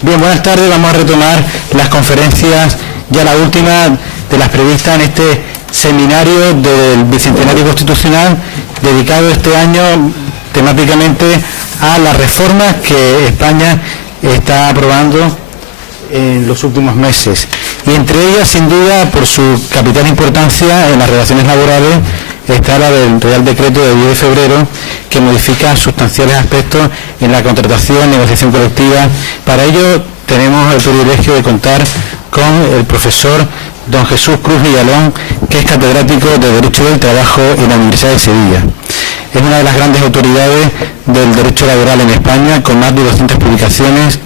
Bien, buenas tardes. Vamos a retomar las conferencias, ya la última de las previstas en este seminario del Bicentenario Constitucional, dedicado este año temáticamente a las reformas que España está aprobando en los últimos meses. Y entre ellas, sin duda, por su capital importancia en las relaciones laborales, está la del Real Decreto de 10 de febrero, que modifica sustanciales aspectos en la contratación, negociación colectiva. Para ello tenemos el privilegio de contar con el profesor don Jesús Cruz Villalón, que es catedrático de Derecho del Trabajo en la Universidad de Sevilla. Es una de las grandes autoridades del derecho laboral en España, con más de 200 publicaciones.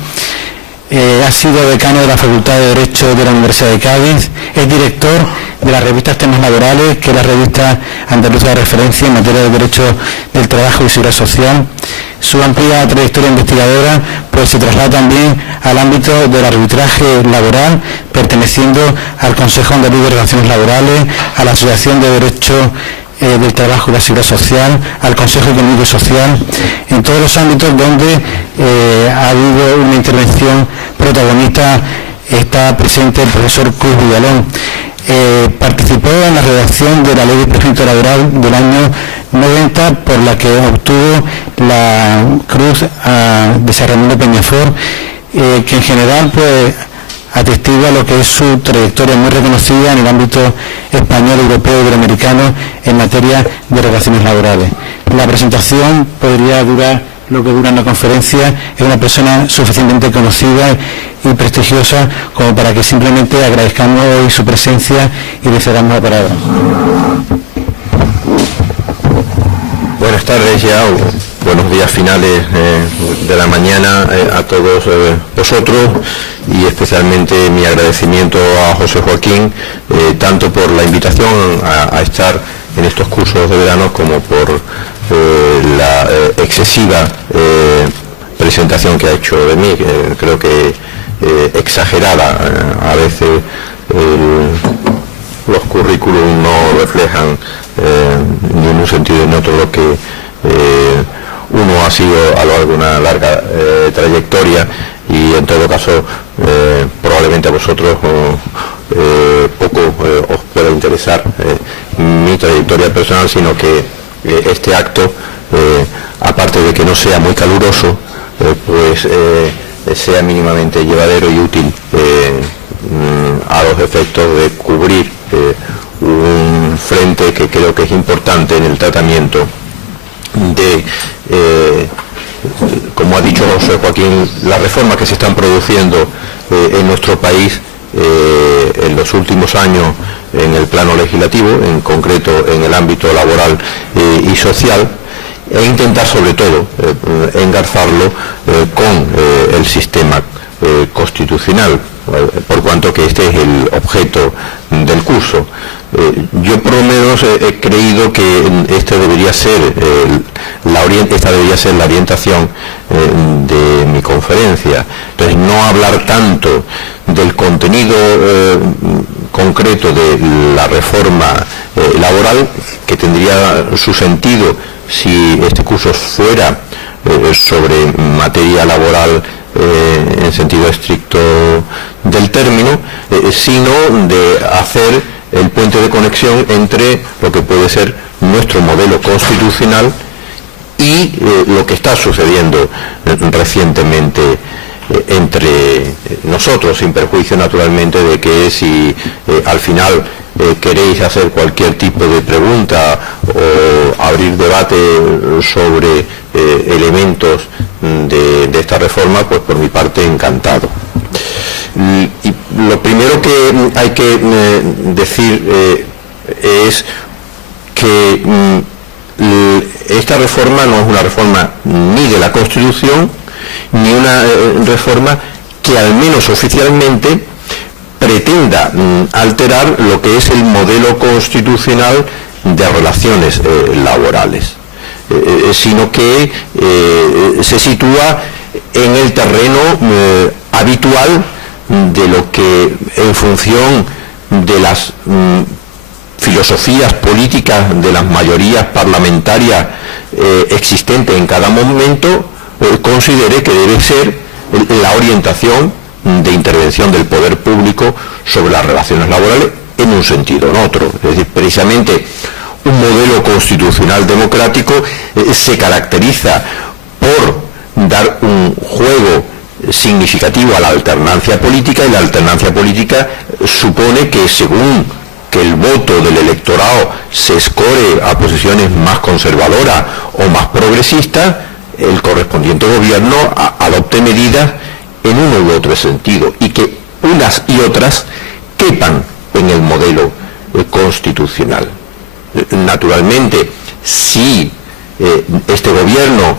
Ha sido decano de la Facultad de Derecho de la Universidad de Cádiz, es director de la revista Temas Laborales, que es la revista andaluza de referencia en materia de derecho del trabajo y seguridad social. Su amplia trayectoria investigadora pues se traslada también al ámbito del arbitraje laboral, perteneciendo al Consejo Andaluz de Relaciones Laborales, a la Asociación de Derecho del Trabajo y la Seguridad Social, al Consejo Económico y Social, en todos los ámbitos donde ha habido una intervención protagonista. Está presente el profesor Cruz Villalón. Participó en la redacción de la Ley de Procedimiento Laboral del año 90, por la que obtuvo la Cruz de San Ramón de Peñafort, que en general pues atestigua lo que es su trayectoria muy reconocida en el ámbito español, europeo y iberoamericano en materia de relaciones laborales. La presentación podría durar lo que dura una conferencia. Es una persona suficientemente conocida y prestigiosa como para que simplemente agradezcamos hoy su presencia y le cedamos la palabra. Buenas tardes ya, buenos días finales de la mañana a todos vosotros, y especialmente mi agradecimiento a José Joaquín, tanto por la invitación a estar en estos cursos de verano como por la excesiva presentación que ha hecho de mí, creo que exagerada. A veces los currículum no reflejan ni en un sentido ni en otro lo que uno ha sido a lo largo de una larga trayectoria, y en todo caso probablemente a vosotros poco os pueda interesar mi trayectoria personal, sino que este acto, aparte de que no sea muy caluroso, pues sea mínimamente llevadero y útil a los efectos de cubrir un frente que creo que es importante en el tratamiento de, como ha dicho José Joaquín, las reformas que se están produciendo en nuestro país en los últimos años en el plano legislativo, en concreto en el ámbito laboral y social, e intentar sobre todo engarzarlo con el sistema constitucional, por cuanto que este es el objeto del curso. Yo por lo menos he creído que esta debería ser la orientación de mi conferencia. Entonces, no hablar tanto del contenido concreto de la reforma laboral, que tendría su sentido si este curso fuera sobre materia laboral en sentido estricto del término, sino de hacer el puente de conexión entre lo que puede ser nuestro modelo constitucional y lo que está sucediendo recientemente entre nosotros, sin perjuicio naturalmente de que si al final queréis hacer cualquier tipo de pregunta o abrir debate sobre elementos de esta reforma, pues por mi parte encantado. Y lo primero que hay que decir es que esta reforma no es una reforma ni de la Constitución, ni una reforma que al menos oficialmente pretenda alterar lo que es el modelo constitucional de relaciones laborales, sino que se sitúa en el terreno habitual de lo que, en función de las filosofías políticas de las mayorías parlamentarias existentes en cada momento, considere que debe ser la orientación de intervención del poder público sobre las relaciones laborales en un sentido o en otro. Es decir, precisamente un modelo constitucional democrático se caracteriza por dar un juego significativo a la alternancia política, y la alternancia política supone que según que el voto del electorado se escore a posiciones más conservadoras o más progresistas, el correspondiente gobierno adopte medidas en uno u otro sentido, y que unas y otras quepan en el modelo constitucional. Naturalmente, si este gobierno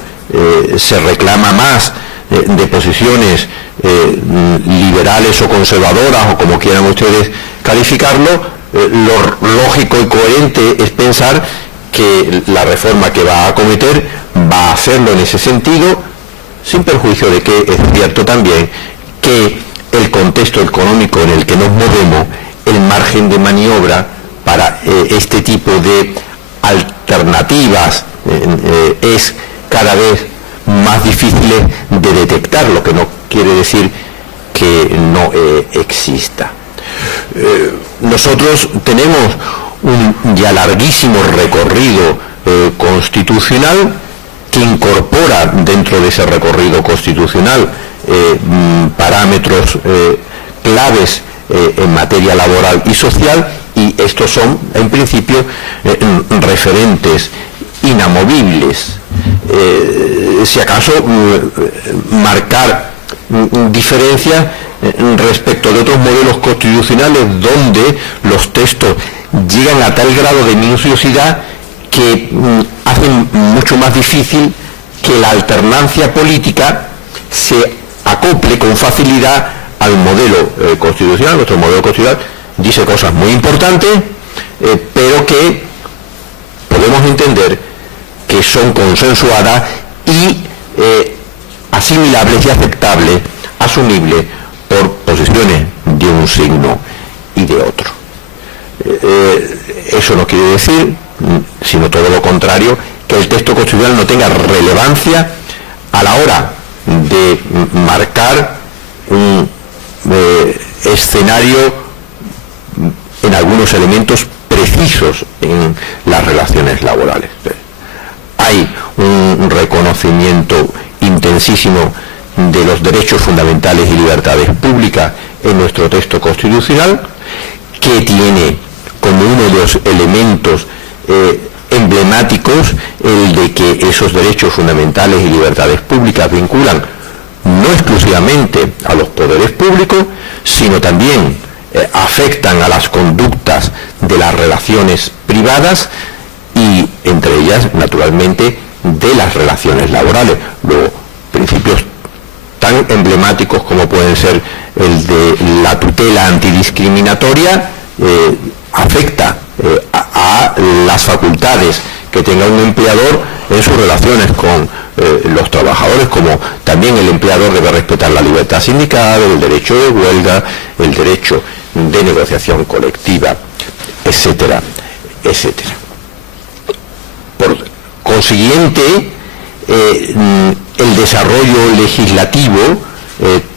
se reclama más de posiciones liberales o conservadoras, o como quieran ustedes calificarlo, lo lógico y coherente es pensar que la reforma que va a acometer va a hacerlo en ese sentido, sin perjuicio de que es cierto también que el contexto económico en el que nos movemos, el margen de maniobra para este tipo de alternativas es cada vez más difícil de detectar, lo que no quiere decir que no exista. Nosotros tenemos un ya larguísimo recorrido constitucional que incorpora dentro de ese recorrido constitucional parámetros claves en materia laboral y social, y estos son en principio referentes inamovibles. Si acaso marcar diferencias respecto de otros modelos constitucionales donde los textos llegan a tal grado de minuciosidad que hacen mucho más difícil que la alternancia política se acople con facilidad al modelo constitucional. Nuestro modelo constitucional dice cosas muy importantes, pero que podemos entender que son consensuadas y asimilables y aceptables, asumibles por posiciones de un signo y de otro. Eso no quiere decir, sino todo lo contrario, que el texto constitucional no tenga relevancia a la hora de marcar un escenario en algunos elementos precisos en las relaciones laborales. Hay un reconocimiento intensísimo de los derechos fundamentales y libertades públicas en nuestro texto constitucional, que tiene como uno de los elementos emblemáticos el de que esos derechos fundamentales y libertades públicas vinculan no exclusivamente a los poderes públicos, sino también afectan a las conductas de las relaciones privadas y entre ellas, naturalmente, de las relaciones laborales. Luego, principios tan emblemáticos como pueden ser el de la tutela antidiscriminatoria afecta a las facultades que tenga un empleador en sus relaciones con los trabajadores, como también el empleador debe respetar la libertad sindical, el derecho de huelga, el derecho de negociación colectiva, etcétera, etcétera. Por consiguiente, el desarrollo legislativo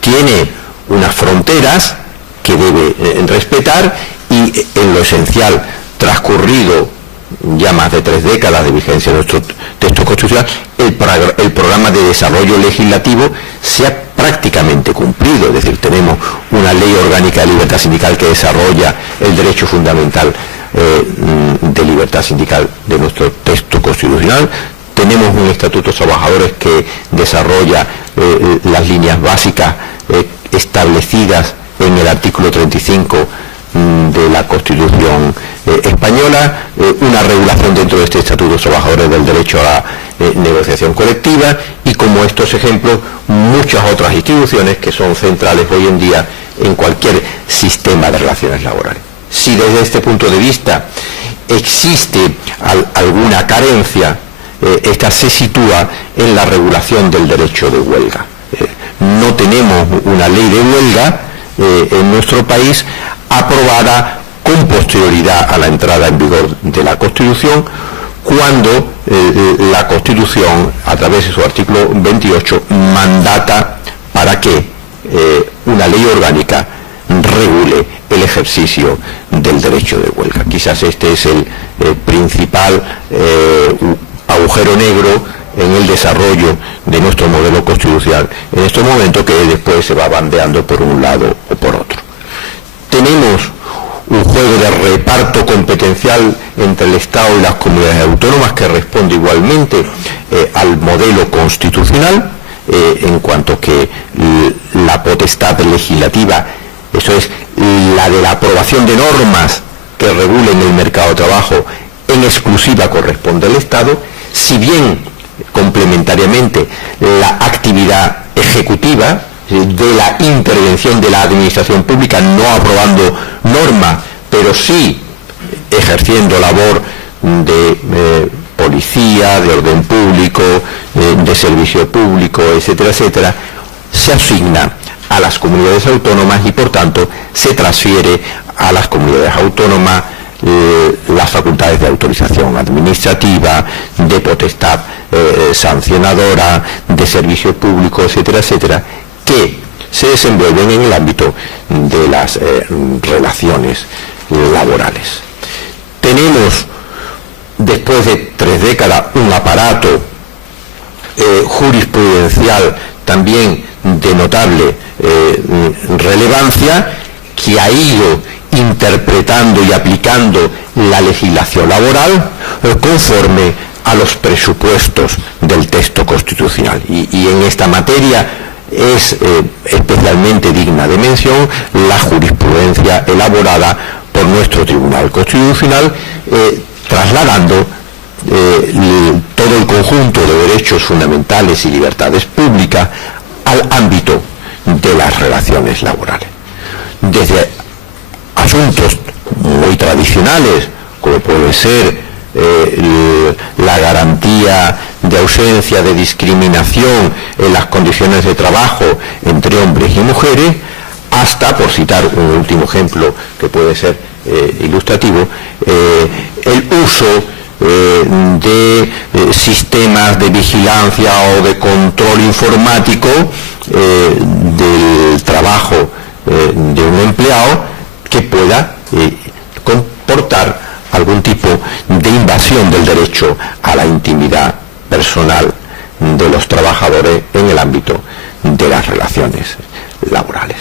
tiene unas fronteras que debe respetar, y en lo esencial, transcurrido ya más de 3 décadas de vigencia de nuestro texto constitucional, el programa de desarrollo legislativo se ha prácticamente cumplido. Es decir, tenemos una ley orgánica de libertad sindical que desarrolla el derecho fundamental de libertad sindical de nuestro texto constitucional. Tenemos un estatuto de trabajadores que desarrolla las líneas básicas establecidas en el artículo 35 de la Constitución española, una regulación dentro de este estatuto de trabajadores del derecho a la negociación colectiva, y como estos ejemplos, muchas otras instituciones que son centrales hoy en día en cualquier sistema de relaciones laborales. Si desde este punto de vista existe alguna carencia, esta se sitúa en la regulación del derecho de huelga. No tenemos una ley de huelga en nuestro país aprobada con posterioridad a la entrada en vigor de la Constitución, cuando la Constitución, a través de su artículo 28, mandata para que una ley orgánica regule el ejercicio del derecho de huelga. Quizás este es el principal agujero negro en el desarrollo de nuestro modelo constitucional en estos momentos, que después se va bandeando por un lado o por otro. Tenemos un juego de reparto competencial entre el Estado y las comunidades autónomas que responde igualmente al modelo constitucional, en cuanto que la potestad legislativa, eso es, la de la aprobación de normas que regulen el mercado de trabajo, en exclusiva corresponde al Estado, si bien complementariamente la actividad ejecutiva de la intervención de la administración pública, no aprobando normas, pero sí ejerciendo labor de policía, de orden público, de servicio público, etcétera, etcétera, se asigna a las comunidades autónomas y por tanto se transfiere a las comunidades autónomas las facultades de autorización administrativa, de potestad sancionadora, de servicio público, etcétera, etcétera, que se desenvuelven en el ámbito de las relaciones laborales. Tenemos, después de 3 décadas, un aparato jurisprudencial también de notable relevancia, que ha ido interpretando y aplicando la legislación laboral conforme a los presupuestos del texto constitucional. Y en esta materia es especialmente digna de mención la jurisprudencia elaborada por nuestro Tribunal Constitucional, trasladando todo el conjunto de derechos fundamentales y libertades públicas al ámbito de las relaciones laborales. Desde asuntos muy tradicionales, como puede ser la garantía de ausencia de discriminación en las condiciones de trabajo entre hombres y mujeres, hasta, por citar un último ejemplo que puede ser ilustrativo, el uso de sistemas de vigilancia o de control informático del trabajo de un empleado que pueda comportar algún tipo de invasión del derecho a la intimidad personal de los trabajadores en el ámbito de las relaciones laborales.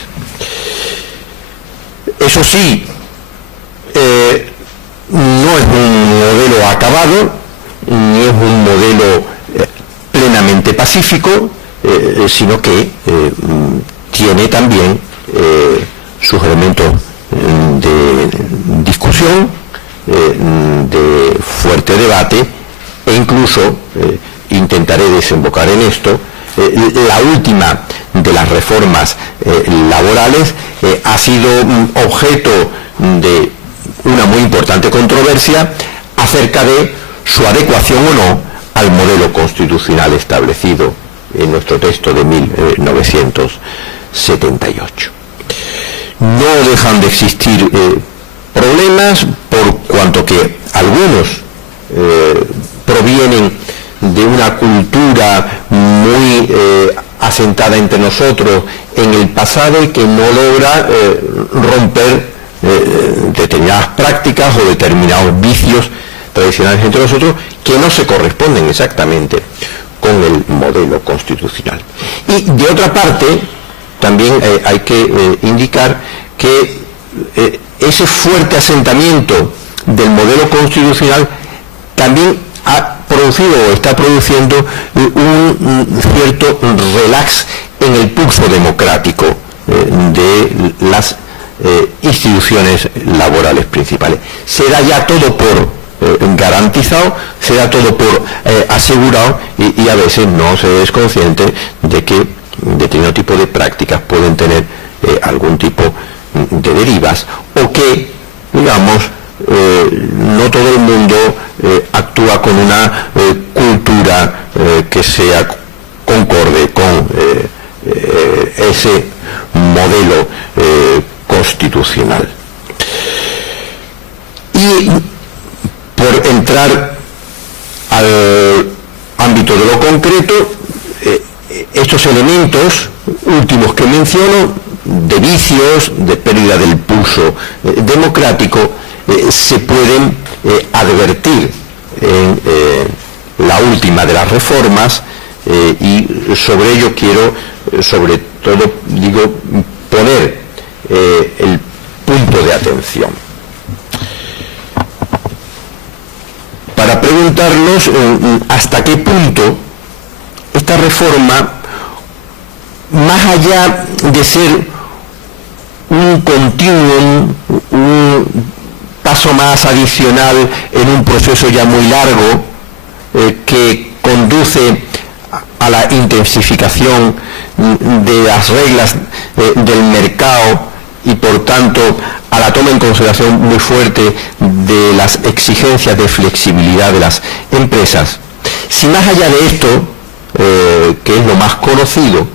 Eso sí, no es un modelo acabado, ni es un modelo plenamente pacífico, sino que tiene también sus elementos de discusión, de fuerte debate, e incluso intentaré desembocar en esto. La última de las reformas laborales ha sido objeto de una muy importante controversia acerca de su adecuación o no al modelo constitucional establecido en nuestro texto de 1978. No dejan de existir problemas, por cuanto que algunos provienen de una cultura muy asentada entre nosotros en el pasado y que no logra romper determinadas prácticas o determinados vicios tradicionales entre nosotros que no se corresponden exactamente con el modelo constitucional. Y de otra parte, también hay que indicar que ese fuerte asentamiento del modelo constitucional también ha producido o está produciendo un cierto relax en el pulso democrático de las instituciones laborales principales. Se da ya todo por garantizado, se da todo por asegurado y a veces no se es consciente de que determinado tipo de prácticas pueden tener algún tipo de derivas o que, digamos, no todo el mundo actúa con una cultura que sea concorde con ese modelo constitucional. Y por entrar al ámbito de lo concreto, estos elementos últimos que menciono, de vicios, de pérdida del pulso democrático, se pueden advertir en la última de las reformas, y sobre ello quiero, sobre todo, poner el punto de atención. Para preguntarnos hasta qué punto esta reforma, más allá de ser un continuum, un paso más adicional en un proceso ya muy largo, que conduce a la intensificación de las reglas del mercado y por tanto a la toma en consideración muy fuerte de las exigencias de flexibilidad de las empresas, si más allá de esto, que es lo más conocido,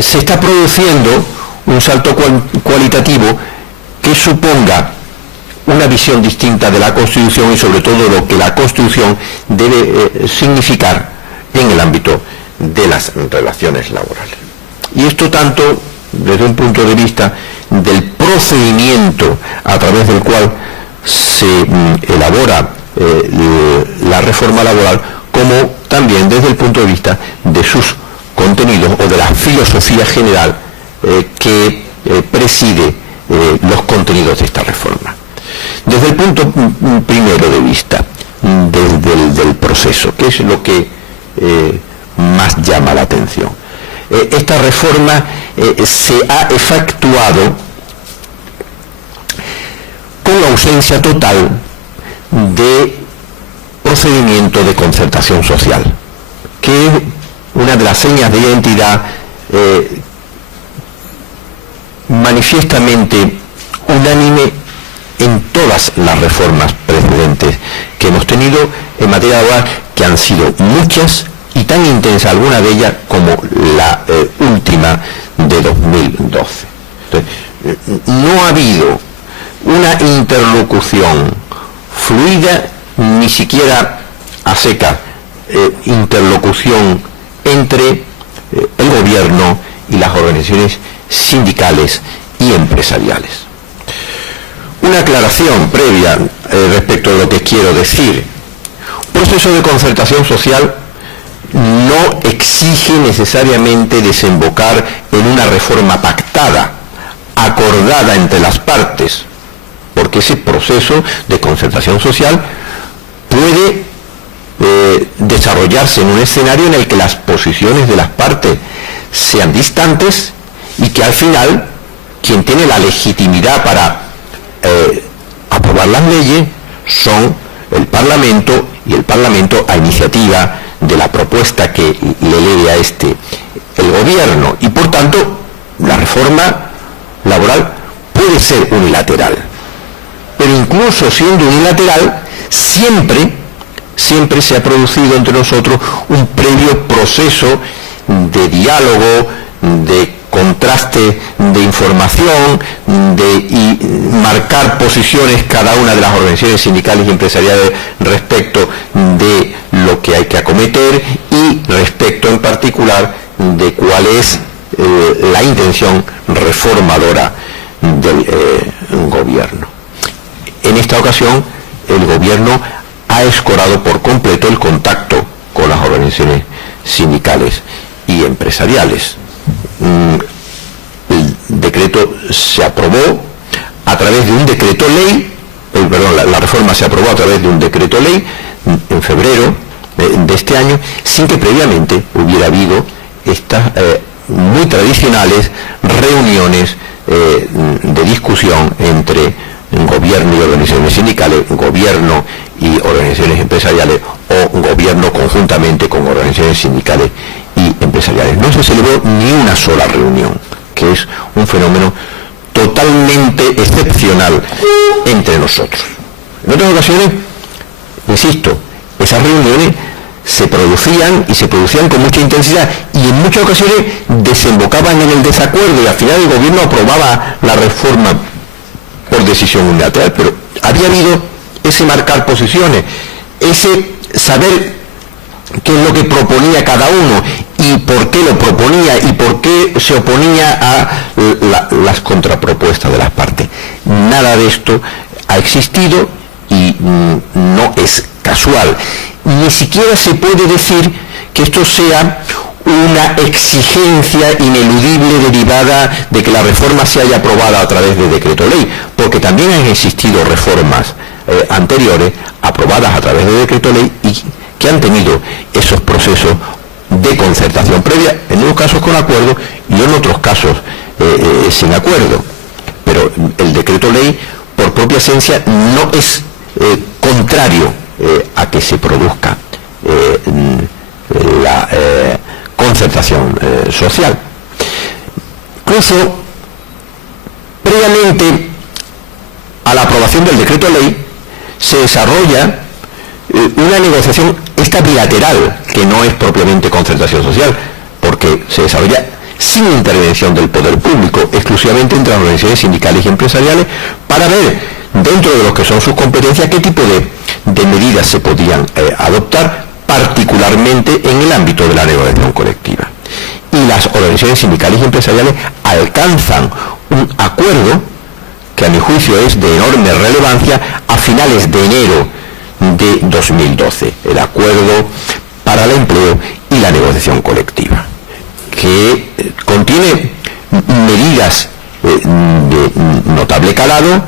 se está produciendo un salto cualitativo que suponga una visión distinta de la Constitución y sobre todo lo que la Constitución debe significar en el ámbito de las relaciones laborales. Y esto tanto desde un punto de vista del procedimiento a través del cual se elabora la reforma laboral, como también desde el punto de vista de sus contenidos o de la filosofía general que preside los contenidos de esta reforma. Desde el punto primero de vista del proceso, que es lo que más llama la atención, esta reforma se ha efectuado con la ausencia total de procedimiento de concertación social, que es una de las señas de identidad manifiestamente unánime en todas las reformas precedentes que hemos tenido en materia laboral, que han sido muchas y tan intensas, alguna de ellas como la última de 2012. Entonces, no ha habido una interlocución fluida, ni siquiera a seca, interlocución entre el gobierno y las organizaciones sindicales y empresariales. Una aclaración previa respecto de lo que quiero decir. Un proceso de concertación social no exige necesariamente desembocar en una reforma pactada, acordada entre las partes, porque ese proceso de concertación social puede desarrollarse en un escenario en el que las posiciones de las partes sean distantes y que al final quien tiene la legitimidad para aprobar las leyes son el Parlamento, y el Parlamento a iniciativa de la propuesta que le lee a el gobierno, y por tanto la reforma laboral puede ser unilateral, pero incluso siendo unilateral siempre se ha producido entre nosotros un previo proceso de diálogo, de contraste de información, y marcar posiciones cada una de las organizaciones sindicales y empresariales respecto de lo que hay que acometer y respecto en particular de cuál es la intención reformadora del gobierno. En esta ocasión, el gobierno ha escorado por completo el contacto con las organizaciones sindicales y empresariales. El decreto se aprobó a través de un decreto ley, la reforma se aprobó a través de un decreto ley en febrero de este año, sin que previamente hubiera habido estas muy tradicionales reuniones de discusión entre gobierno y organizaciones sindicales, gobierno y organizaciones empresariales, o gobierno conjuntamente con organizaciones sindicales y empresariales. No se celebró ni una sola reunión, que es un fenómeno totalmente excepcional entre nosotros. En otras ocasiones, insisto, esas reuniones se producían con mucha intensidad y en muchas ocasiones desembocaban en el desacuerdo y al final el gobierno aprobaba la reforma por decisión unilateral, pero había habido ese marcar posiciones, ese saber qué es lo que proponía cada uno, y y por qué lo proponía y por qué se oponía a las contrapropuestas de las partes. Nada de esto ha existido y no es casual. Ni siquiera se puede decir que esto sea una exigencia ineludible derivada de que la reforma se haya aprobado a través de decreto ley, porque también han existido reformas anteriores aprobadas a través de decreto ley y que han tenido esos procesos de concertación previa, en unos casos con acuerdo y en otros casos sin acuerdo. Pero el decreto ley, por propia esencia, no es contrario a que se produzca la concertación social. Incluso, previamente a la aprobación del decreto ley, se desarrolla una negociación esta bilateral, que no es propiamente concertación social, porque se desarrolla sin intervención del poder público, exclusivamente entre las organizaciones sindicales y empresariales, para ver, dentro de lo que son sus competencias, qué tipo de medidas se podían adoptar, particularmente en el ámbito de la negociación colectiva. Y las organizaciones sindicales y empresariales alcanzan un acuerdo que a mi juicio es de enorme relevancia a finales de enero de 2012, el acuerdo para el empleo y la negociación colectiva, que contiene medidas de notable calado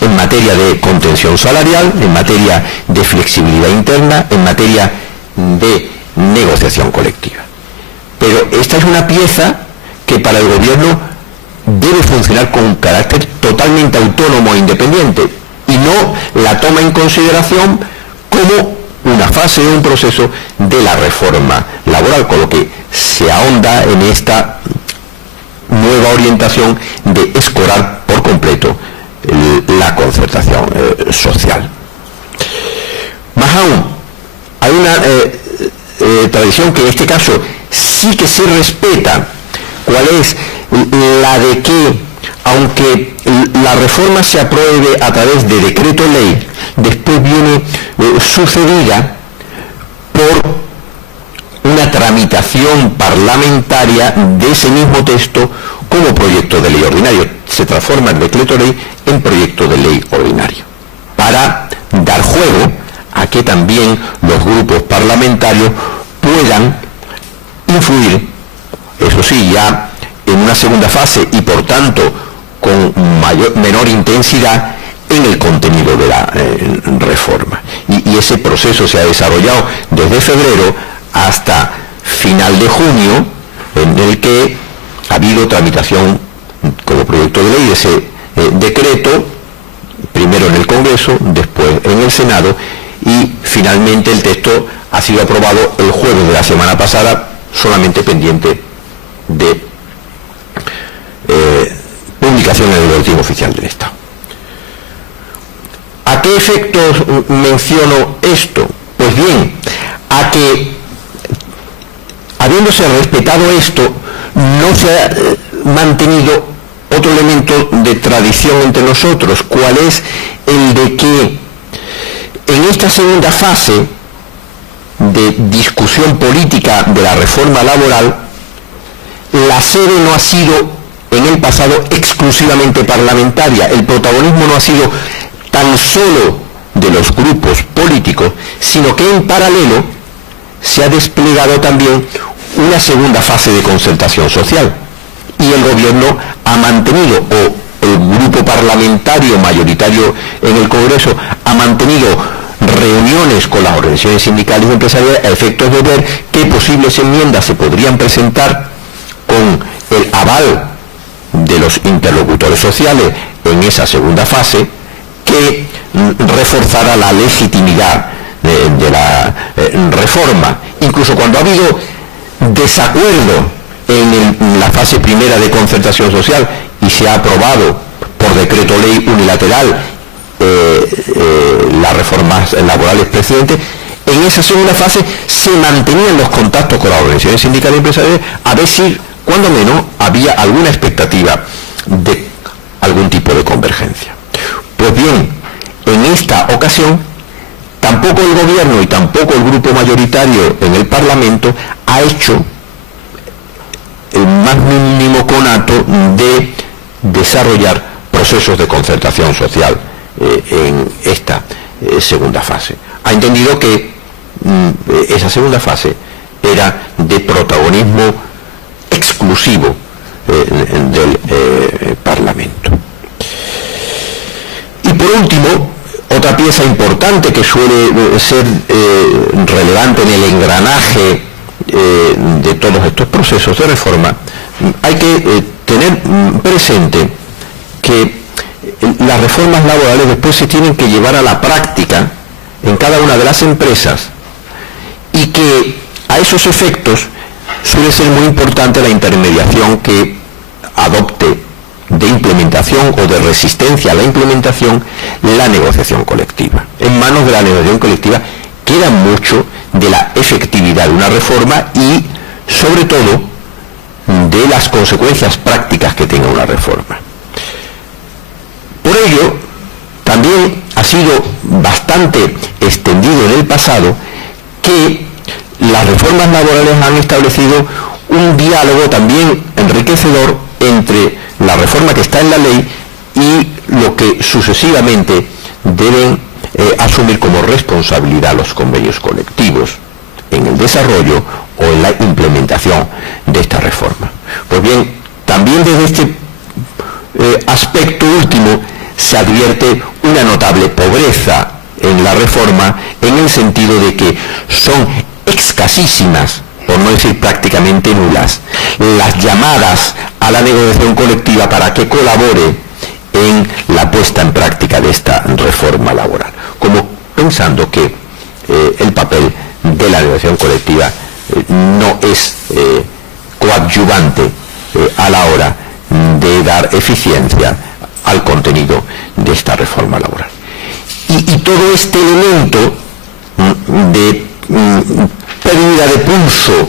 en materia de contención salarial, en materia de flexibilidad interna, en materia de negociación colectiva. Pero esta es una pieza que para el gobierno debe funcionar con un carácter totalmente autónomo e independiente y no la toma en consideración como una fase de un proceso de la reforma laboral, con lo que se ahonda en esta nueva orientación de escorar por completo la concertación social. Más aún, hay una tradición que en este caso sí que se respeta, cuál es la de que, aunque la reforma se apruebe a través de decreto ley, después viene sucedida por una tramitación parlamentaria de ese mismo texto como proyecto de ley ordinario. Se transforma el decreto ley en proyecto de ley ordinario, para dar juego a que también los grupos parlamentarios puedan influir, eso sí, ya en una segunda fase y por tanto con menor intensidad en el contenido de la reforma. Y ese proceso se ha desarrollado desde febrero hasta final de junio, en el que ha habido tramitación como proyecto de ley de ese decreto, primero en el Congreso, después en el Senado, y finalmente el texto ha sido aprobado el jueves de la semana pasada, solamente pendiente de publicación en el Boletín Oficial del Estado. ¿A qué efectos menciono esto? Pues bien, a que, habiéndose respetado esto, no se ha mantenido otro elemento de tradición entre nosotros, cuál es el de que en esta segunda fase de discusión política de la reforma laboral, la sede no ha sido en el pasado exclusivamente parlamentaria, el protagonismo no ha sido tan solo de los grupos políticos, sino que en paralelo se ha desplegado también una segunda fase de concertación social, y el gobierno ha mantenido, o el grupo parlamentario mayoritario en el Congreso ha mantenido reuniones con las organizaciones sindicales y empresariales a efectos de ver qué posibles enmiendas se podrían presentar con el aval de los interlocutores sociales en esa segunda fase, que reforzara la legitimidad de la reforma. Incluso cuando ha habido desacuerdo en la fase primera de concertación social y se ha aprobado por decreto ley unilateral las reformas laborales precedentes, en esa segunda fase se mantenían los contactos con las organizaciones sindicales y empresariales a ver si, cuando menos, había alguna expectativa de algún tipo de convergencia. Pues bien, en esta ocasión, tampoco el gobierno y tampoco el grupo mayoritario en el Parlamento ha hecho el más mínimo conato de desarrollar procesos de concertación social en esta segunda fase. Ha entendido que esa segunda fase era de protagonismo exclusivo del Parlamento. Y por último, otra pieza importante que suele ser relevante en el engranaje de todos estos procesos de reforma, hay que tener presente que las reformas laborales después se tienen que llevar a la práctica en cada una de las empresas, y que a esos efectos suele ser muy importante la intermediación que adopte de implementación o de resistencia a la implementación la negociación colectiva. En manos de la negociación colectiva queda mucho de la efectividad de una reforma y, sobre todo, de las consecuencias prácticas que tenga una reforma. Por ello, también ha sido bastante extendido en el pasado que las reformas laborales han establecido un diálogo también enriquecedor entre la reforma que está en la ley y lo que sucesivamente deben asumir como responsabilidad los convenios colectivos en el desarrollo o en la implementación de esta reforma. Pues bien, también desde este aspecto último se advierte una notable pobreza en la reforma, en el sentido de que son escasísimas, por no decir prácticamente nulas, las llamadas a la negociación colectiva para que colabore en la puesta en práctica de esta reforma laboral, como pensando que el papel de la negociación colectiva no es coadyuvante a la hora de dar eficiencia al contenido de esta reforma laboral. Y todo este elemento de pérdida de pulso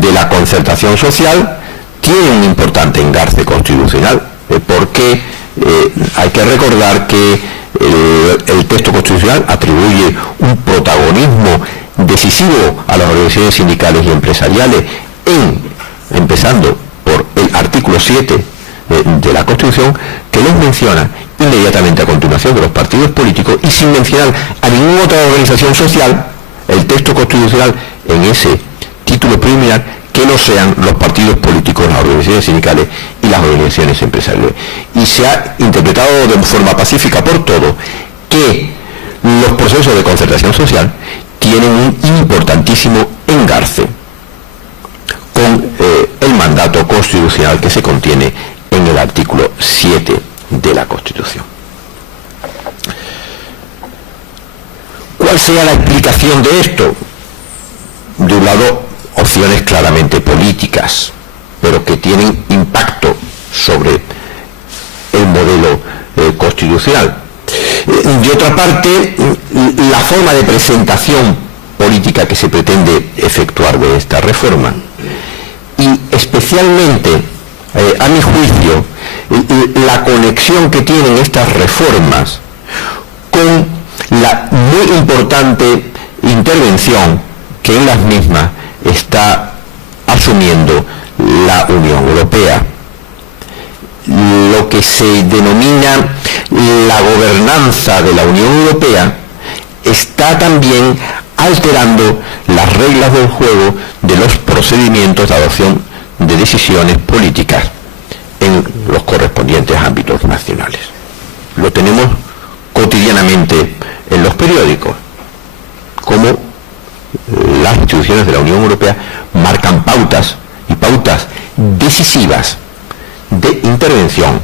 de la concertación social tiene un importante engarce constitucional, porque hay que recordar que el texto constitucional atribuye un protagonismo decisivo a las organizaciones sindicales y empresariales, empezando por el artículo 7 de la Constitución, que los menciona inmediatamente a continuación de los partidos políticos, y sin mencionar a ninguna otra organización social, el texto constitucional en ese título preliminar, que no sean los partidos políticos, las organizaciones sindicales y las organizaciones empresariales. Y se ha interpretado de forma pacífica por todo que los procesos de concertación social tienen un importantísimo engarce con el mandato constitucional que se contiene en el artículo 7 de la Constitución. ¿Cuál sería la explicación de esto? De un lado, opciones claramente políticas, pero que tienen impacto sobre el modelo constitucional. De otra parte, la forma de presentación política que se pretende efectuar de esta reforma, y especialmente, a mi juicio, la conexión que tienen estas reformas con la muy importante intervención que en las mismas está asumiendo la Unión Europea. Lo que se denomina la gobernanza de la Unión Europea está también alterando las reglas del juego de los procedimientos de adopción de decisiones políticas en los correspondientes ámbitos nacionales. Lo tenemos cotidianamente en los periódicos, como las instituciones de la Unión Europea marcan pautas y pautas decisivas de intervención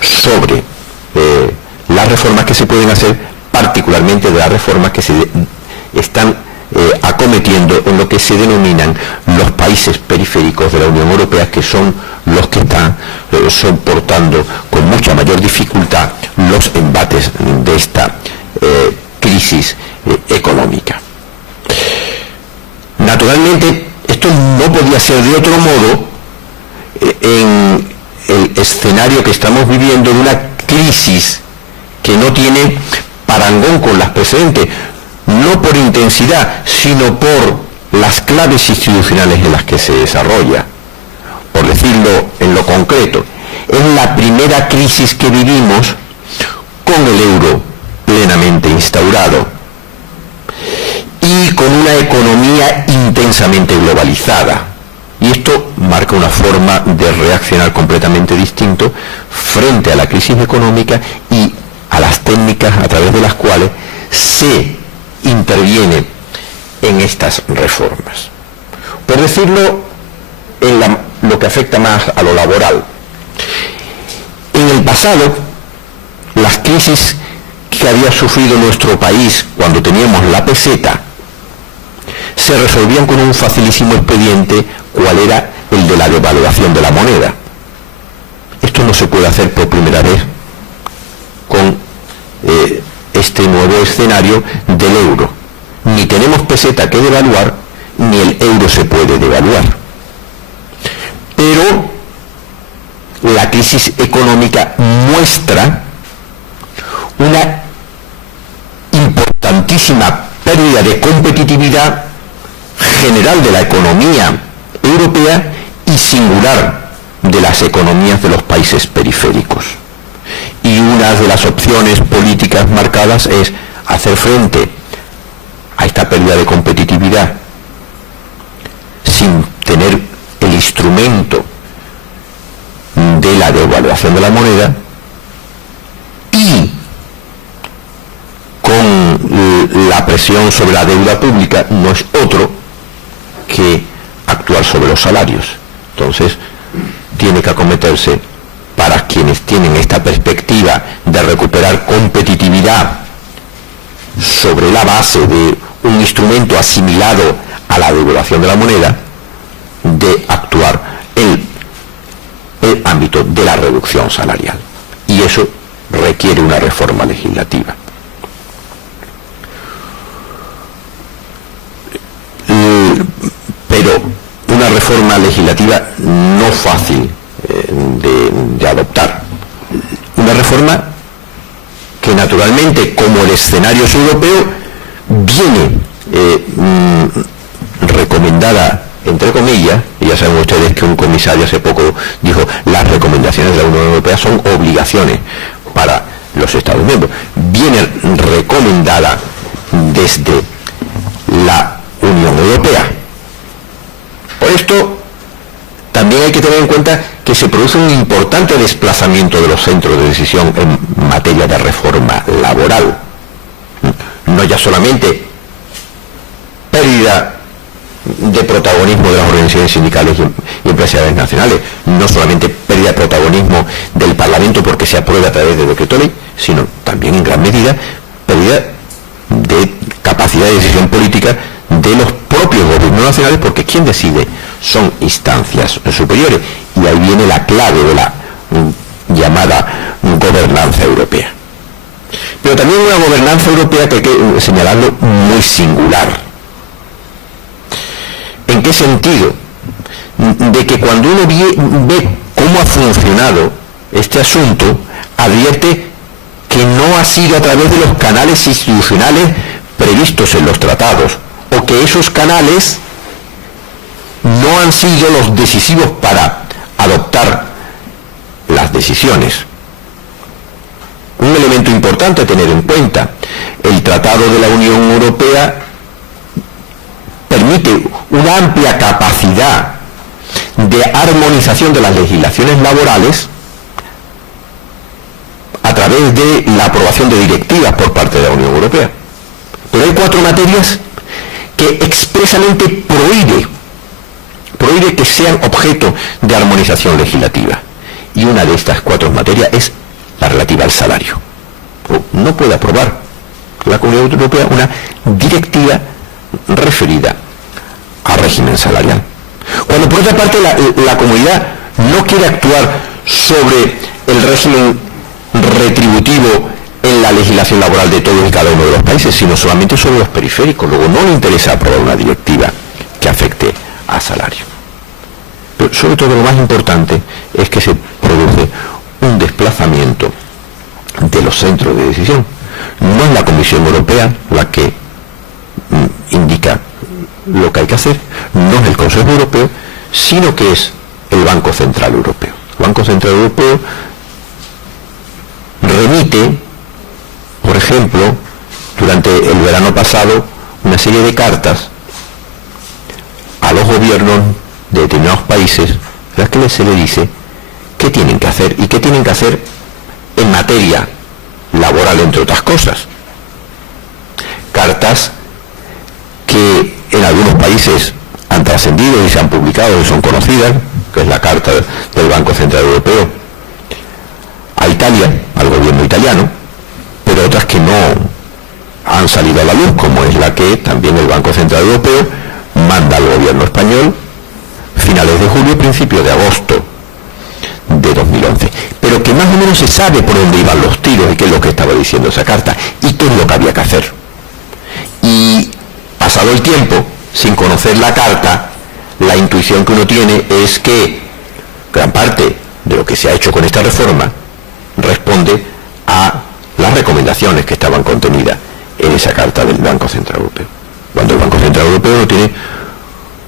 sobre las reformas que se pueden hacer, particularmente de las reformas que se están acometiendo en lo que se denominan los países periféricos de la Unión Europea, que son los que están soportando con mucha mayor dificultad los embates de esta crisis económica. Naturalmente, esto no podía ser de otro modo en el escenario que estamos viviendo de una crisis que no tiene parangón con las precedentes, no por intensidad, sino por las claves institucionales en las que se desarrolla. por decirlo en lo concreto, es la primera crisis que vivimos con el euro plenamente instaurado y con una economía intensamente globalizada. Y esto marca una forma de reaccionar completamente distinto frente a la crisis económica y a las técnicas a través de las cuales se interviene en estas reformas. Por decirlo en lo que afecta más a lo laboral. En el pasado, las crisis que había sufrido nuestro país cuando teníamos la peseta se resolvían con un facilísimo expediente, cual era el de la devaluación de la moneda. Esto no se puede hacer por primera vez con este nuevo escenario del euro. Ni tenemos peseta que devaluar, ni el euro se puede devaluar. Pero la crisis económica muestra una importantísima pérdida de competitividad general de la economía europea y singular de las economías de los países periféricos. Y una de las opciones políticas marcadas es hacer frente a esta pérdida de competitividad sin tener el instrumento de la devaluación de la moneda y con la presión sobre la deuda pública, no es otro que actuar sobre los salarios. Entonces, tiene que acometerse, para quienes tienen esta perspectiva de recuperar competitividad sobre la base de un instrumento asimilado a la devaluación de la moneda, de actuar en el ámbito de la reducción salarial. Y eso requiere una reforma legislativa. Pero una reforma legislativa no fácil de adoptar. Una reforma que naturalmente, como el escenario es europeo, viene recomendada, entre comillas, y ya saben ustedes que un comisario hace poco dijo, las recomendaciones de la Unión Europea son obligaciones para los Estados miembros. Viene recomendada desde la Unión Europea. Por esto, también hay que tener en cuenta que se produce un importante desplazamiento de los centros de decisión en materia de reforma laboral. No ya solamente pérdida de protagonismo de las organizaciones sindicales y empresariales nacionales, no solamente pérdida de protagonismo del Parlamento porque se aprueba a través de decreto ley, sino también en gran medida pérdida de capacidad de decisión política de los propios gobiernos nacionales, porque quien decide son instancias superiores, y ahí viene la clave de la llamada gobernanza europea. Pero también una gobernanza europea que hay que señalarlo muy singular. ¿En qué sentido? De que cuando uno ve cómo ha funcionado este asunto, advierte que no ha sido a través de los canales institucionales previstos en los tratados, o que esos canales no han sido los decisivos para adoptar las decisiones. Un elemento importante a tener en cuenta: el Tratado de la Unión Europea permite una amplia capacidad de armonización de las legislaciones laborales a través de la aprobación de directivas por parte de la Unión Europea. Pero hay 4 materias que expresamente prohíbe que sean objeto de armonización legislativa. Y una de estas 4 materias es la relativa al salario. No puede aprobar la Comunidad Europea una directiva referida al régimen salarial. Cuando por otra parte la comunidad no quiere actuar sobre el régimen retributivo en la legislación laboral de todos y cada uno de los países, sino solamente sobre los periféricos. Luego no le interesa aprobar una directiva que afecte a salario. Pero sobre todo lo más importante es que se produce un desplazamiento de los centros de decisión. No es la Comisión Europea la que indica lo que hay que hacer, no es el Consejo Europeo, sino que es el Banco Central Europeo. El Banco Central Europeo remite, por ejemplo, durante el verano pasado, una serie de cartas a los gobiernos de determinados países, en las que se les dice qué tienen que hacer y qué tienen que hacer en materia laboral, entre otras cosas. Cartas que en algunos países han trascendido y se han publicado y son conocidas, que es la carta del Banco Central Europeo a Italia, al gobierno italiano, pero otras que no han salido a la luz, como es la que también el Banco Central Europeo manda al gobierno español finales de julio, principios de agosto de 2011, pero que más o menos se sabe por dónde iban los tiros y qué es lo que estaba diciendo esa carta y qué es lo que había que hacer. Y pasado el tiempo, sin conocer la carta, la intuición que uno tiene es que gran parte de lo que se ha hecho con esta reforma responde a las recomendaciones que estaban contenidas en esa carta del Banco Central Europeo. Cuando el Banco Central Europeo no tiene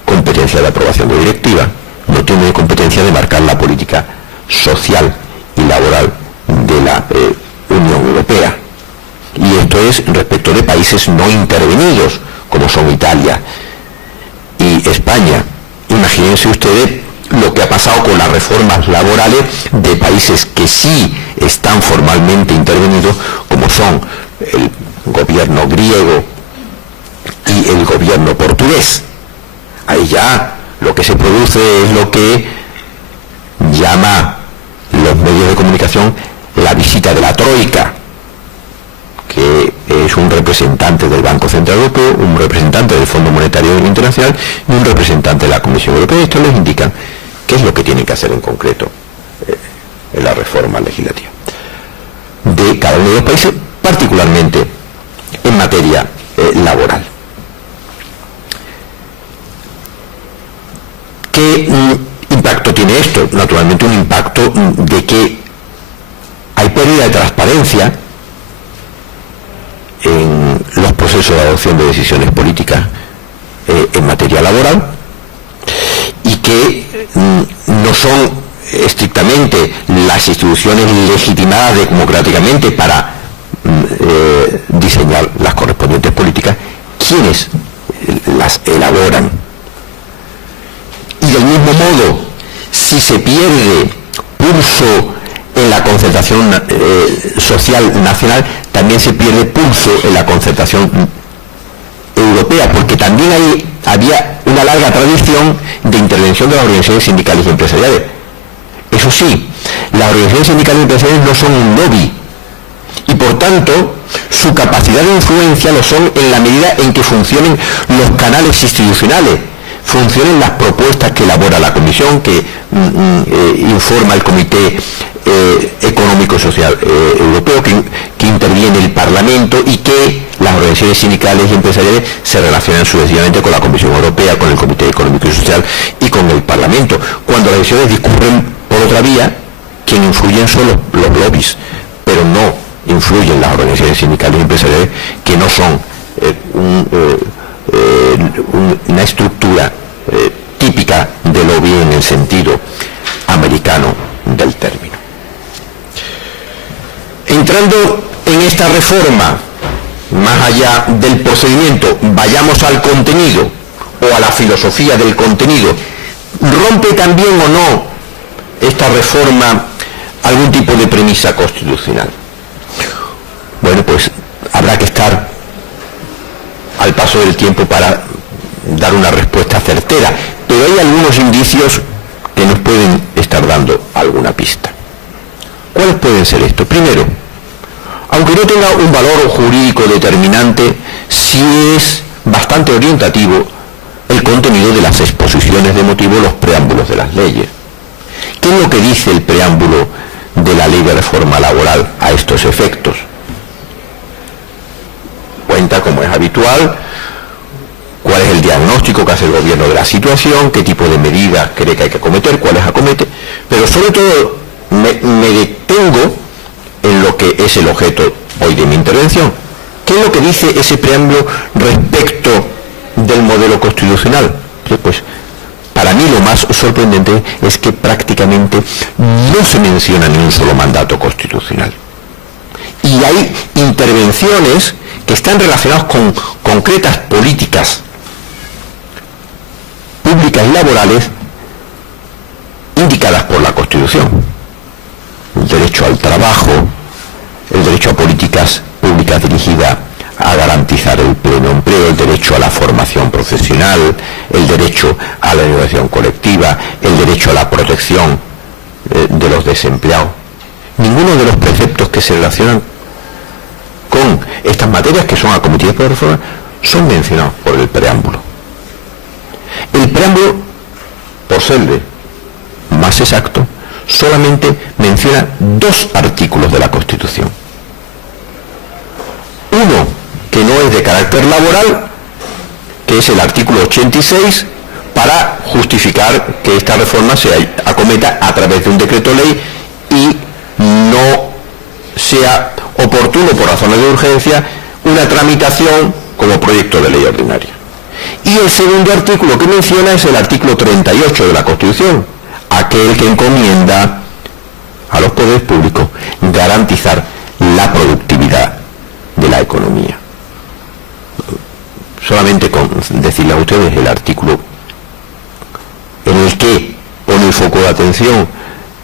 competencia de aprobación de directiva, no tiene competencia de marcar la política social y laboral de la Unión Europea. Y esto es respecto de países no intervenidos, como son Italia y España. Imagínense ustedes lo que ha pasado con las reformas laborales de países que sí están formalmente intervenidos, como son el gobierno griego y el gobierno portugués. Ahí ya lo que se produce es lo que llama los medios de comunicación la visita de la Troika, que es un representante del Banco Central Europeo, un representante del Fondo Monetario Internacional y un representante de la Comisión Europea. Esto les indican qué es lo que tienen que hacer en concreto en la reforma legislativa de cada uno de los países, particularmente en materia laboral. ¿Qué impacto tiene esto? Naturalmente un impacto de que hay pérdida de transparencia en los procesos de adopción de decisiones políticas en materia laboral, y que no son estrictamente las instituciones legitimadas democráticamente para diseñar las correspondientes políticas quienes las elaboran. Y del mismo modo, si se pierde pulso en la concertación social nacional, también se pierde pulso en la concertación europea, porque también había una larga tradición de intervención de las organizaciones sindicales y empresariales. Eso sí, las organizaciones sindicales y empresariales no son un lobby, y por tanto su capacidad de influencia lo son en la medida en que funcionen los canales institucionales, funcionen las propuestas que elabora la Comisión, que informa el Comité Económico y Social Europeo, que interviene el Parlamento, y que las organizaciones sindicales y empresariales se relacionan sucesivamente con la Comisión Europea, con el Comité Económico y Social y con el Parlamento. Cuando las decisiones discurren por otra vía, quien influyen son los lobbies, pero no influyen las organizaciones sindicales y empresariales, que no son una estructura típica de lobby en el sentido americano del término. Entrando en esta reforma, más allá del procedimiento, vayamos al contenido o a la filosofía del contenido. ¿Rompe también o no esta reforma algún tipo de premisa constitucional? Bueno, pues habrá que estar al paso del tiempo para dar una respuesta certera, pero hay algunos indicios que nos pueden estar dando alguna pista. ¿Cuáles pueden ser estos? Primero, aunque no tenga un valor jurídico determinante, sí es bastante orientativo el contenido de las exposiciones de motivos, los preámbulos de las leyes. ¿Qué es lo que dice el preámbulo de la Ley de Reforma Laboral a estos efectos? Cuenta, como es habitual, cuál es el diagnóstico que hace el gobierno de la situación, qué tipo de medidas cree que hay que acometer, cuáles acomete, pero sobre todo me detengo en lo que es el objeto hoy de mi intervención. ¿Qué es lo que dice ese preámbulo respecto del modelo constitucional? Pues para mí lo más sorprendente es que prácticamente no se menciona ni un solo mandato constitucional. Y hay intervenciones que están relacionadas con concretas políticas públicas y laborales indicadas por la Constitución. El derecho al trabajo, el derecho a políticas públicas dirigidas a garantizar el pleno empleo, el derecho a la formación profesional, el derecho a la negociación colectiva, el derecho a la protección de los desempleados. Ninguno de los preceptos que se relacionan con estas materias que son acometidas por la reforma son mencionados por el preámbulo. El preámbulo, por serle más exacto, solamente menciona 2 artículos de la Constitución. Uno que no es de carácter laboral, que es el artículo 86, para justificar que esta reforma se acometa a través de un decreto ley y no sea oportuno por razones de urgencia una tramitación como proyecto de ley ordinaria. Y el segundo artículo que menciona es el artículo 38 de la Constitución, aquel que encomienda a los poderes públicos garantizar la productividad de la economía. Solamente con decirle a ustedes el artículo en el que pone el foco de atención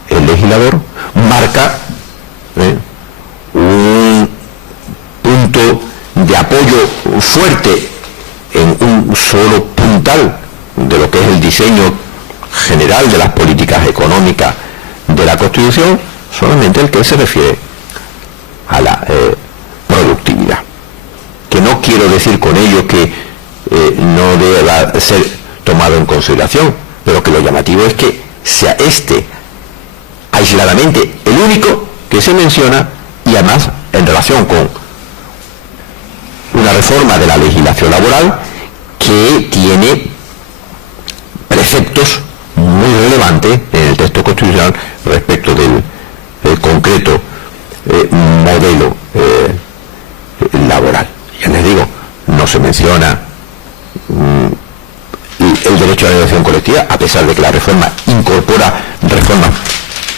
el legislador, marca un punto de apoyo fuerte en un solo puntal de lo que es el diseño general de las políticas económicas de la Constitución, solamente el que se refiere a la productividad. Que no quiero decir con ello que no deba ser tomado en consideración, pero que lo llamativo es que sea este aisladamente el único que se menciona, y además en relación con una reforma de la legislación laboral que tiene preceptos muy relevantes en el texto constitucional respecto del concreto modelo laboral. Ya les digo, no se menciona el derecho a la negociación colectiva, a pesar de que la reforma incorpora reformas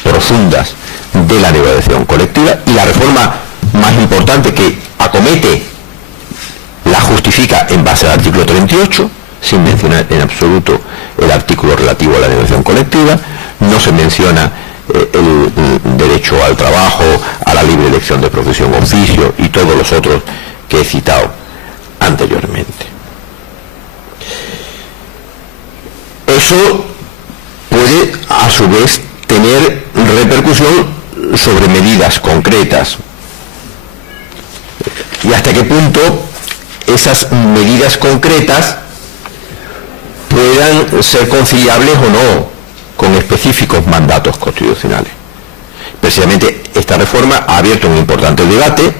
profundas de la negociación colectiva, y la reforma más importante que acomete la justifica en base al artículo 38, sin mencionar en absoluto el artículo relativo a la negociación colectiva. No se menciona el derecho al trabajo, a la libre elección de profesión o oficio y todos los otros que he citado anteriormente. Eso puede a su vez tener repercusión sobre medidas concretas. ¿Y hasta qué punto esas medidas concretas puedan ser conciliables o no con específicos mandatos constitucionales? Precisamente esta reforma ha abierto un importante debate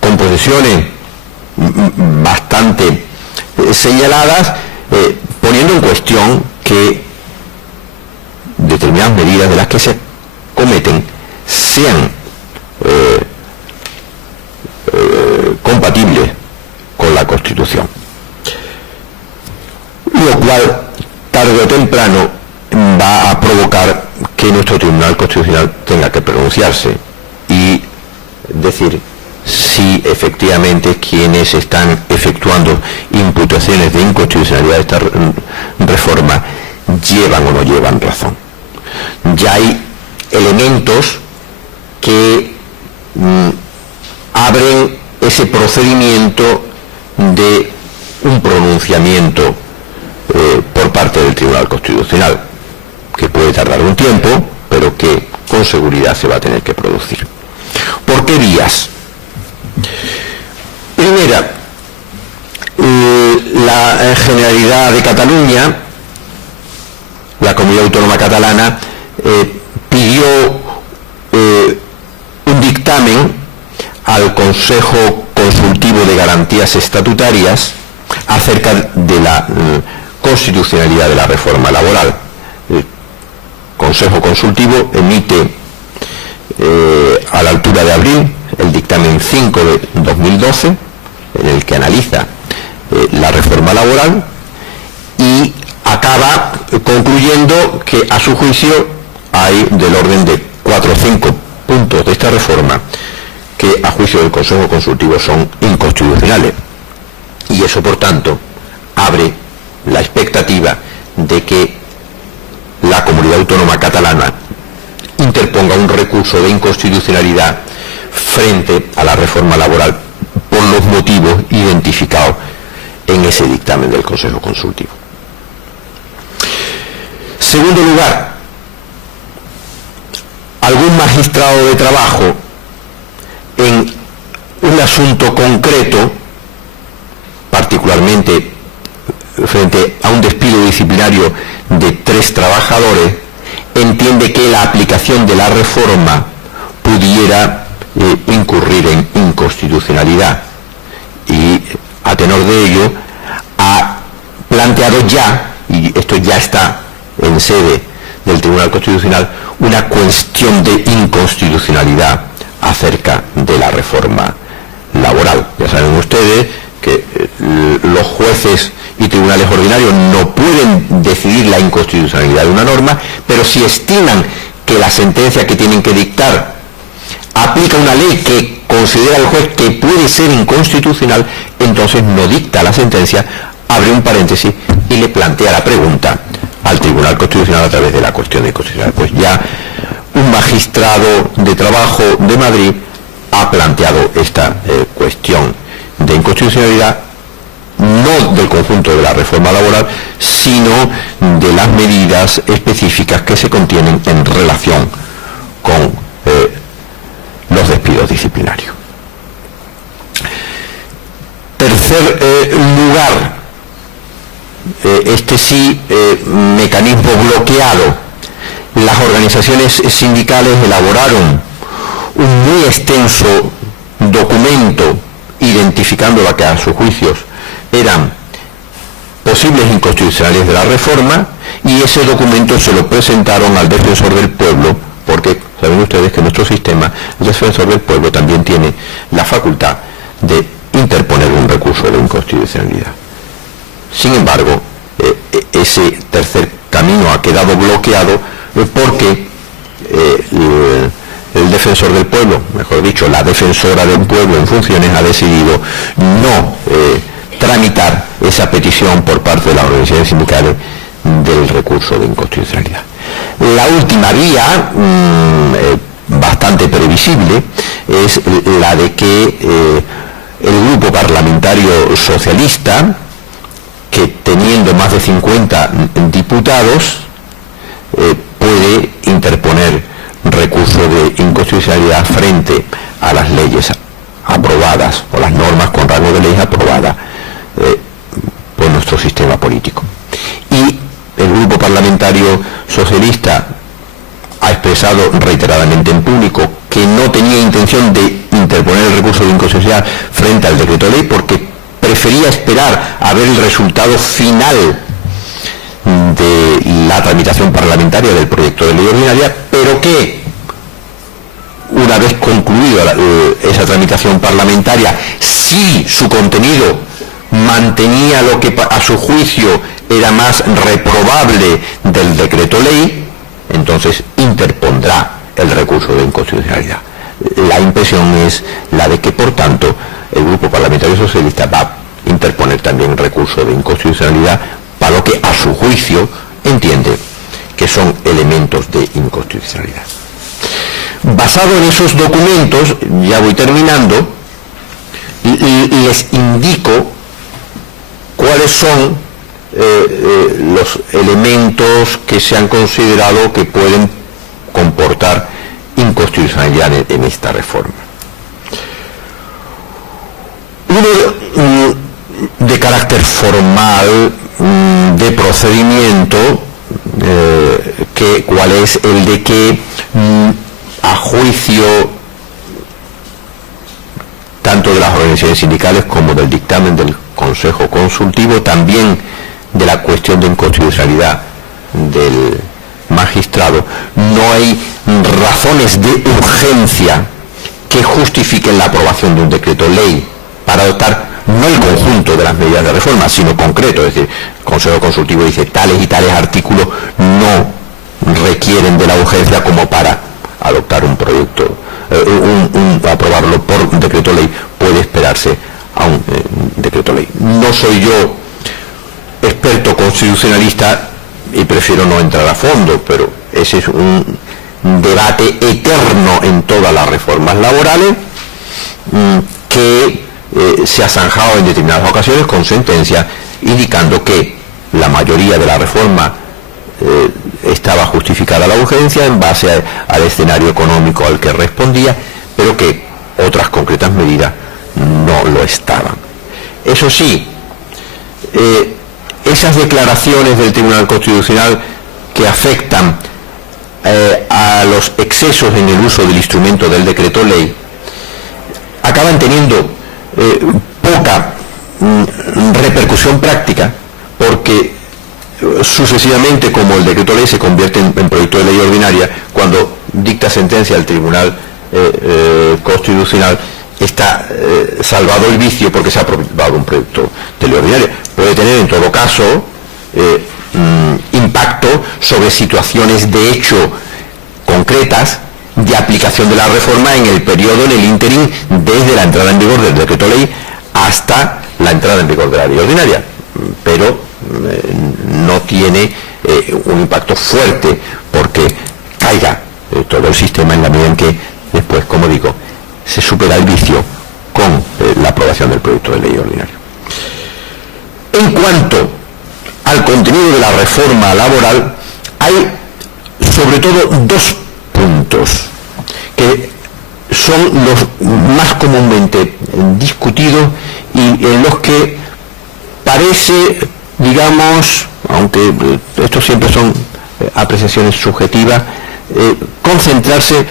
con posiciones bastante señaladas, poniendo en cuestión que determinadas medidas de las que se cometen sean compatibles con la Constitución, lo cual tarde o temprano va a provocar que nuestro Tribunal Constitucional tenga que pronunciarse y decir si efectivamente quienes están efectuando imputaciones de inconstitucionalidad de esta reforma llevan o no llevan razón. Ya hay elementos que abren ese procedimiento de un pronunciamiento por parte del Tribunal Constitucional, que puede tardar un tiempo, pero que con seguridad se va a tener que producir. ¿Por qué vías? Primera, la Generalidad de Cataluña, la Comunidad Autónoma Catalana, pidió un dictamen al Consejo Consultivo de Garantías Estatutarias acerca de la constitucionalidad de la reforma laboral. El Consejo Consultivo emite a la altura de abril el dictamen 5 de 2012, en el que analiza la reforma laboral, y acaba acaba concluyendo que a su juicio hay del orden de 4 o 5 puntos de esta reforma que a juicio del Consejo Consultivo son inconstitucionales. Y eso, por tanto, abre la expectativa de que la Comunidad Autónoma Catalana interponga un recurso de inconstitucionalidad frente a la reforma laboral por los motivos identificados en ese dictamen del Consejo Consultivo. Segundo lugar, algún magistrado de trabajo en un asunto concreto, particularmente frente a un despido disciplinario de 3 trabajadores, entiende que la aplicación de la reforma pudiera incurrir en inconstitucionalidad, y a tenor de ello ha planteado ya, y esto ya está en sede del Tribunal Constitucional, una cuestión de inconstitucionalidad acerca de la reforma laboral. Ya saben ustedes que los jueces y tribunales ordinarios no pueden decidir la inconstitucionalidad de una norma, pero si estiman que la sentencia que tienen que dictar aplica una ley que considera el juez que puede ser inconstitucional, entonces no dicta la sentencia, abre un paréntesis y le plantea la pregunta al Tribunal Constitucional a través de la cuestión de inconstitucionalidad. Pues ya un magistrado de trabajo de Madrid ha planteado esta cuestión de inconstitucionalidad, no del conjunto de la reforma laboral, sino de las medidas específicas que se contienen en relación con los despidos disciplinarios. Tercer lugar, este sí, mecanismo bloqueado. Las organizaciones sindicales elaboraron un muy extenso documento identificando lo que a sus juicios eran posibles inconstitucionalidades de la reforma, y ese documento se lo presentaron al Defensor del Pueblo, porque saben ustedes que en nuestro sistema el Defensor del Pueblo también tiene la facultad de interponer un recurso de inconstitucionalidad. Sin embargo, ese tercer camino ha quedado bloqueado porque el Defensor del Pueblo, mejor dicho, la Defensora del Pueblo en funciones, ha decidido no tramitar esa petición por parte de las organizaciones sindicales del recurso de inconstitucionalidad. La última vía, bastante previsible, es la de que el grupo parlamentario socialista, que teniendo más de 50 diputados, puede interponer recurso de inconstitucionalidad frente a las leyes aprobadas o las normas con rango de ley aprobadas por nuestro sistema político. Y el grupo parlamentario socialista ha expresado reiteradamente en público que no tenía intención de interponer el recurso de inconstitucionalidad frente al decreto de ley, porque prefería esperar a ver el resultado final de la tramitación parlamentaria del proyecto de ley ordinaria, pero que una vez concluida esa tramitación parlamentaria, si su contenido mantenía lo que a su juicio era más reprobable del decreto ley, entonces interpondrá el recurso de inconstitucionalidad. La impresión es la de que, por tanto, el grupo parlamentario socialista va a interponer también recurso de inconstitucionalidad para lo que a su juicio entiende que son elementos de inconstitucionalidad. Basado en esos documentos, ya voy terminando, les indico cuáles son los elementos que se han considerado que pueden comportar inconstitucionalidad en esta reforma. Uno de carácter formal, de procedimiento, cuál es el de que a juicio tanto de las organizaciones sindicales como del dictamen del Consejo Consultivo, también de la cuestión de inconstitucionalidad del magistrado, no hay razones de urgencia que justifiquen la aprobación de un decreto ley para adoptar no el conjunto de las medidas de reforma, sino concreto, es decir, el Consejo Consultivo dice tales y tales artículos no requieren de la urgencia como para adoptar un proyecto, aprobarlo por decreto ley, puede esperarse a un decreto ley. No soy yo experto constitucionalista y prefiero no entrar a fondo, pero ese es un debate eterno en todas las reformas laborales que se ha zanjado en determinadas ocasiones con sentencias indicando que la mayoría de la reforma estaba justificada la urgencia en base al escenario económico al que respondía, pero que otras concretas medidas no lo estaban. Eso sí, esas declaraciones del Tribunal Constitucional que afectan a los excesos en el uso del instrumento del decreto ley acaban teniendo poca repercusión práctica, porque sucesivamente, como el decreto ley se convierte en proyecto de ley ordinaria, cuando dicta sentencia el Tribunal Constitucional está salvado el vicio porque se ha aprobado un proyecto de ley ordinaria. Puede tener en todo caso impacto sobre situaciones de hecho concretas de aplicación de la reforma en el periodo, en el ínterin, desde la entrada en vigor del decreto ley hasta la entrada en vigor de la ley ordinaria, pero no tiene un impacto fuerte porque caiga todo el sistema en la medida en que después, como digo, se supera el vicio con la aprobación del proyecto de ley ordinario. En cuanto al contenido de la reforma laboral, hay sobre todo dos puntos que son los más comúnmente discutidos y en los que parece, digamos, aunque estos siempre son apreciaciones subjetivas, concentrarse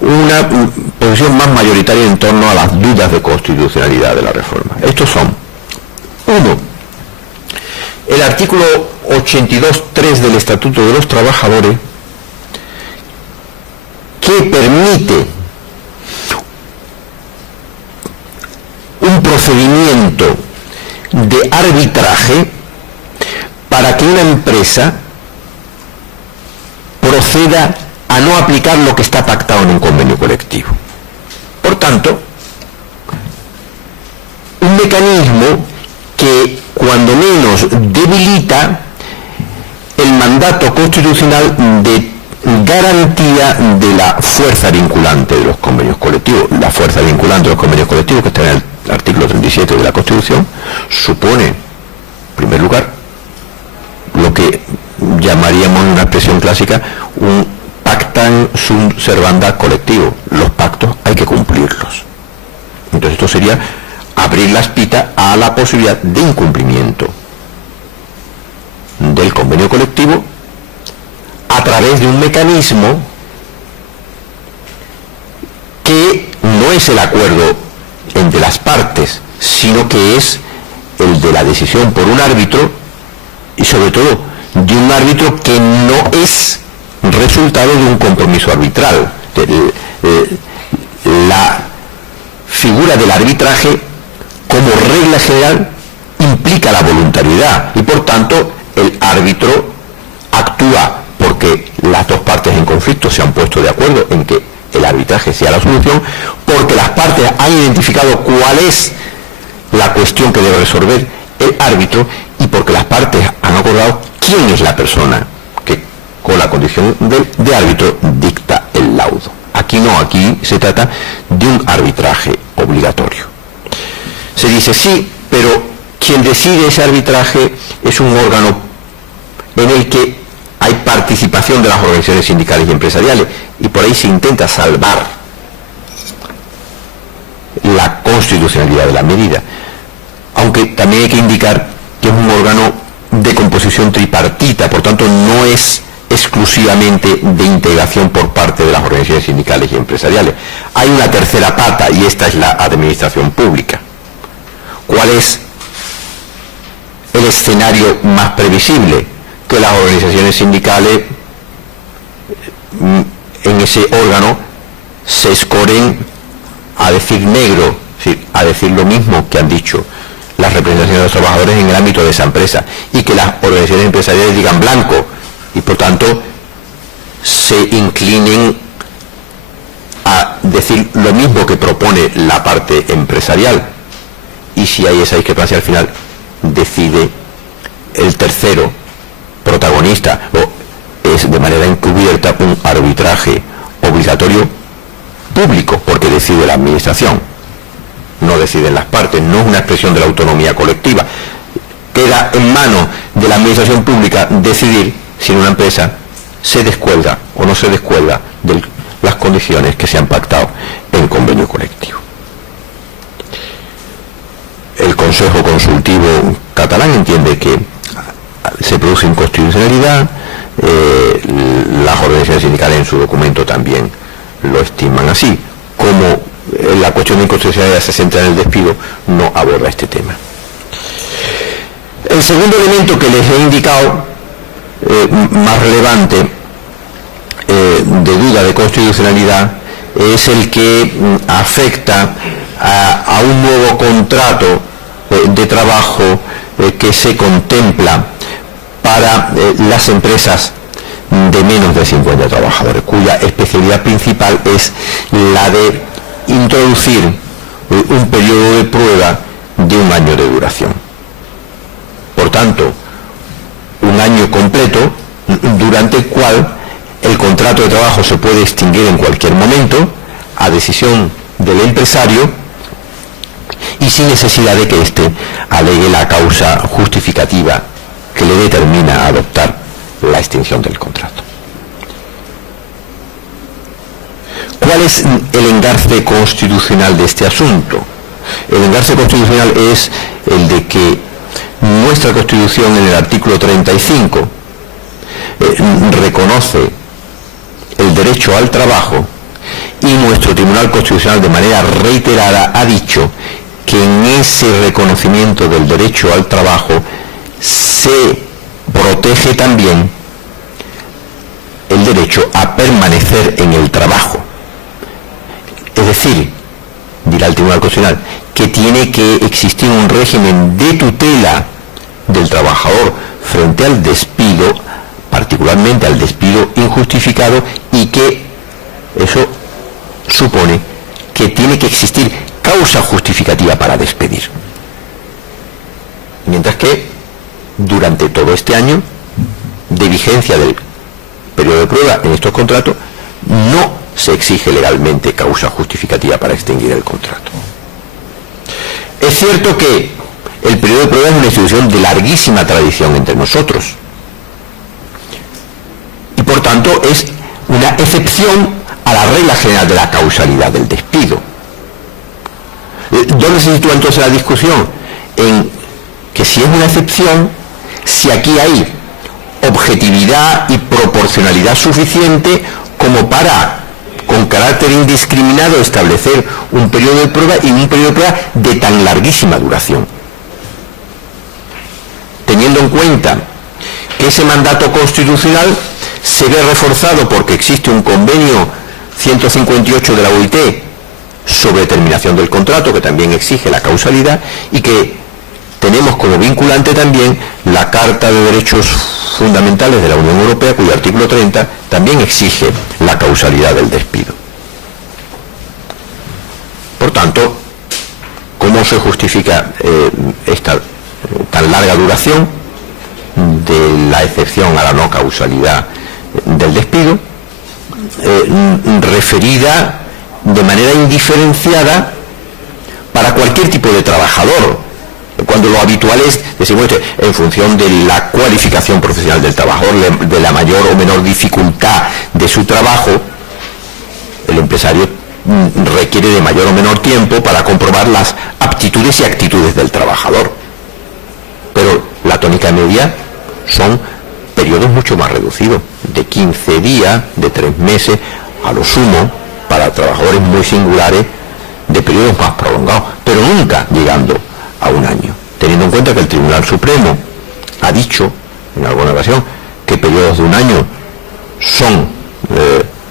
una posición más mayoritaria en torno a las dudas de constitucionalidad de la reforma. Estos son: uno, el artículo 82.3 del Estatuto de los Trabajadores, que permite un procedimiento de arbitraje para que una empresa proceda a no aplicar lo que está pactado en un convenio colectivo. Por tanto, un mecanismo que cuando menos debilita el mandato constitucional de garantía de la fuerza vinculante de los convenios colectivos. La fuerza vinculante de los convenios colectivos, que está en el artículo 37 de la Constitución, supone, en primer lugar, lo que llamaríamos en una expresión clásica un pactam sunt servanda colectivo. Los pactos hay que cumplirlos. Entonces esto sería abrir la espita a la posibilidad de incumplimiento del convenio colectivo a través de un mecanismo que no es el acuerdo entre las partes, sino que es el de la decisión por un árbitro, y sobre todo de un árbitro que no es resultado de un compromiso arbitral. La figura del arbitraje, como regla general, implica la voluntariedad y por tanto el árbitro actúa porque las dos partes en conflicto se han puesto de acuerdo en que el arbitraje sea la solución, porque las partes han identificado cuál es la cuestión que debe resolver el árbitro y porque las partes han acordado quién es la persona que con la condición de árbitro dicta el laudo. Aquí no, aquí se trata de un arbitraje obligatorio. Se dice sí, pero quien decide ese arbitraje es un órgano en el que hay participación de las organizaciones sindicales y empresariales, y por ahí se intenta salvar la constitucionalidad de la medida, aunque también hay que indicar que es un órgano de composición tripartita, por tanto no es exclusivamente de integración por parte de las organizaciones sindicales y empresariales. Hay una tercera pata y esta es la administración pública. ¿Cuál es el escenario más previsible? Que las organizaciones sindicales en ese órgano se escoren a decir negro, es decir, a decir lo mismo que han dicho las representaciones de los trabajadores en el ámbito de esa empresa y que las organizaciones empresariales digan blanco y por tanto se inclinen a decir lo mismo que propone la parte empresarial, y si hay esa discrepancia al final decide el tercero protagonista, o es de manera encubierta un arbitraje obligatorio público, porque decide la administración, no deciden las partes, no es una expresión de la autonomía colectiva. Queda en manos de la administración pública decidir si una empresa se descuelga o no se descuelga de las condiciones que se han pactado en convenio colectivo. El Consejo Consultivo catalán entiende que se produce inconstitucionalidad, las organizaciones sindicales en su documento también lo estiman así. Como la cuestión de inconstitucionalidad se centra en el despido, no aborda este tema. El segundo elemento que les he indicado, más relevante, de duda de constitucionalidad, es el que afecta a un nuevo contrato de trabajo que se contempla para las empresas de menos de 50 trabajadores, cuya especialidad principal es la de introducir un periodo de prueba de 1 año de duración. Por tanto, 1 año completo durante el cual el contrato de trabajo se puede extinguir en cualquier momento a decisión del empresario y sin necesidad de que éste alegue la causa justificativa que le determina adoptar la extinción del contrato. ¿Cuál es el engarce constitucional de este asunto? El engarce constitucional es el de que nuestra Constitución en el artículo 35 reconoce el derecho al trabajo y nuestro Tribunal Constitucional de manera reiterada ha dicho que en ese reconocimiento del derecho al trabajo se protege también el derecho a permanecer en el trabajo. Es decir, dirá el Tribunal Constitucional, que tiene que existir un régimen de tutela del trabajador frente al despido, particularmente al despido injustificado, y que eso supone que tiene que existir causa justificativa para despedir. Mientras que durante todo este año de vigencia del periodo de prueba en estos contratos no se exige legalmente causa justificativa para extinguir el contrato. Es cierto que el periodo de prueba es una institución de larguísima tradición entre nosotros y por tanto es una excepción a la regla general de la causalidad del despido. ¿Dónde se sitúa entonces la discusión? En que si es una excepción, si aquí hay objetividad y proporcionalidad suficiente como para, con carácter indiscriminado, establecer un periodo de prueba y un periodo de prueba de tan larguísima duración. Teniendo en cuenta que ese mandato constitucional se ve reforzado porque existe un convenio 158 de la OIT sobre terminación del contrato, que también exige la causalidad, y que tenemos como vinculante también la Carta de Derechos Fundamentales de la Unión Europea, cuyo artículo 30 también exige la causalidad del despido. Por tanto, ¿cómo se justifica esta tan larga duración de la excepción a la no causalidad del despido, referida de manera indiferenciada para cualquier tipo de trabajador, cuando lo habitual es, decimos, en función de la cualificación profesional del trabajador, de la mayor o menor dificultad de su trabajo, el empresario requiere de mayor o menor tiempo para comprobar las aptitudes y actitudes del trabajador. Pero la tónica media son periodos mucho más reducidos, de 15 días, de 3 meses, a lo sumo, para trabajadores muy singulares, de periodos más prolongados, pero nunca llegando a 1 año, teniendo en cuenta que el Tribunal Supremo ha dicho en alguna ocasión que periodos de 1 año son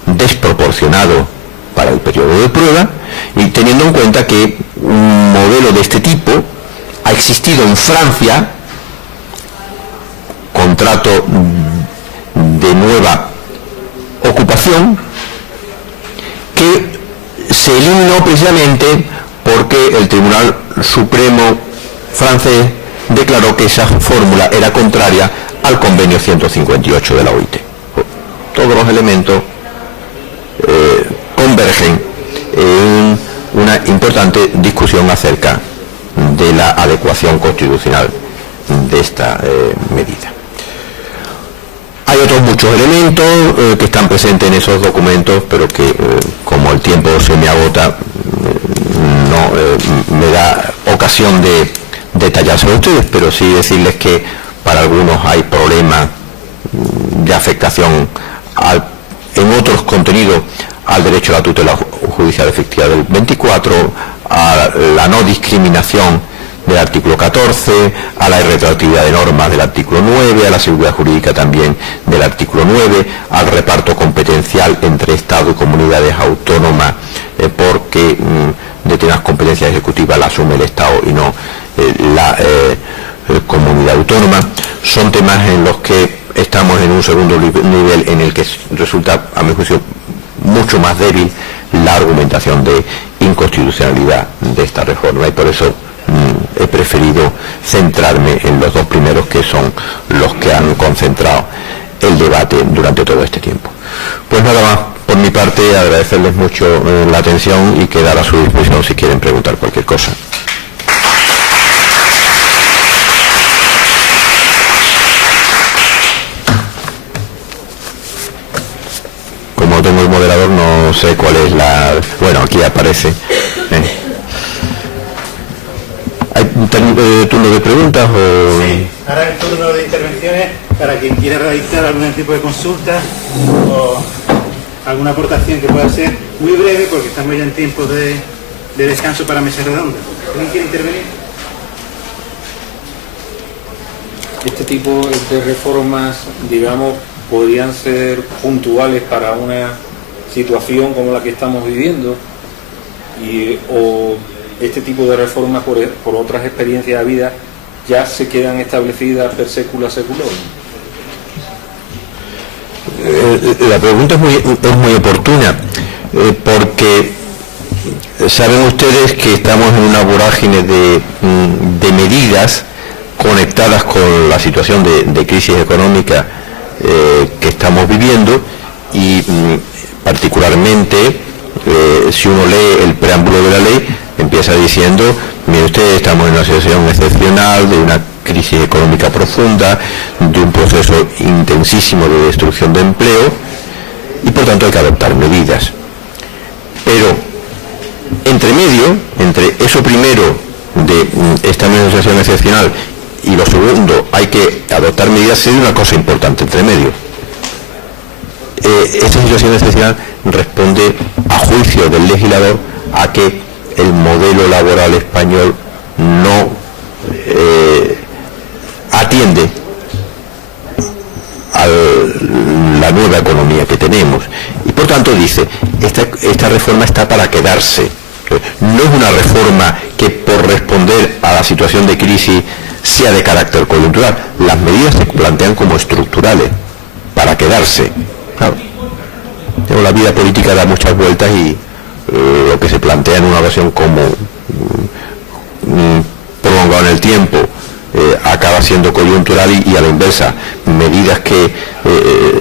desproporcionados para el periodo de prueba, y teniendo en cuenta que un modelo de este tipo ha existido en Francia contrato de nueva ocupación que se eliminó precisamente porque el Tribunal Supremo francés declaró que esa fórmula era contraria al convenio 158 de la OIT. Todos los elementos convergen en una importante discusión acerca de la adecuación constitucional de esta medida. Hay otros muchos elementos que están presentes en esos documentos, pero que como el tiempo se me agota, no me da ocasión de detallárselo a ustedes, pero sí decirles que para algunos hay problemas de afectación en otros contenidos al derecho a la tutela judicial efectiva del 24, a la no discriminación del artículo 14, a la irretroactividad de normas del artículo 9, a la seguridad jurídica también del artículo 9, al reparto competencial entre Estado y comunidades autónomas, porque determinadas competencias ejecutivas las asume el Estado y no la comunidad autónoma. Son temas en los que estamos en un segundo nivel en el que resulta, a mi juicio, mucho más débil la argumentación de inconstitucionalidad de esta reforma, y por eso he preferido centrarme en los dos primeros, que son los que han concentrado el debate durante todo este tiempo. Pues nada más por mi parte, agradecerles mucho la atención y quedar a su disposición si quieren preguntar cualquier cosa. Como tengo el moderador, no sé cuál es la... Bueno, aquí aparece. ¿Hay turno de preguntas o...? Sí, ahora el turno de intervenciones para quien quiera realizar algún tipo de consulta o alguna aportación que pueda ser muy breve, porque estamos ya en tiempo de descanso para mesa redonda. ¿Alguien quiere intervenir? Este tipo de reformas, digamos, podrían ser puntuales para una situación como la que estamos viviendo, o este tipo de reformas por otras experiencias de vida ya se quedan establecidas per secula seculorum. La pregunta es muy oportuna, porque saben ustedes que estamos en una vorágine de medidas conectadas con la situación de crisis económica que estamos viviendo, y particularmente si uno lee el preámbulo de la ley, empieza diciendo: mire usted, estamos en una situación excepcional de una crisis económica profunda, de un proceso intensísimo de destrucción de empleo, y por tanto hay que adoptar medidas. Pero entre eso primero de esta situación excepcional y lo segundo, hay que adoptar medidas, hay una cosa importante entre medio. Esta situación excepcional responde, a juicio del legislador, a que el modelo laboral español no atiende a la nueva economía que tenemos, y por tanto dice, esta reforma está para quedarse. No es una reforma que por responder a la situación de crisis sea de carácter coyuntural. Las medidas se plantean como estructurales, para quedarse. Claro, la vida política da muchas vueltas, y lo que se plantea en una ocasión como prolongado en el tiempo acaba siendo coyuntural, y a la inversa, medidas que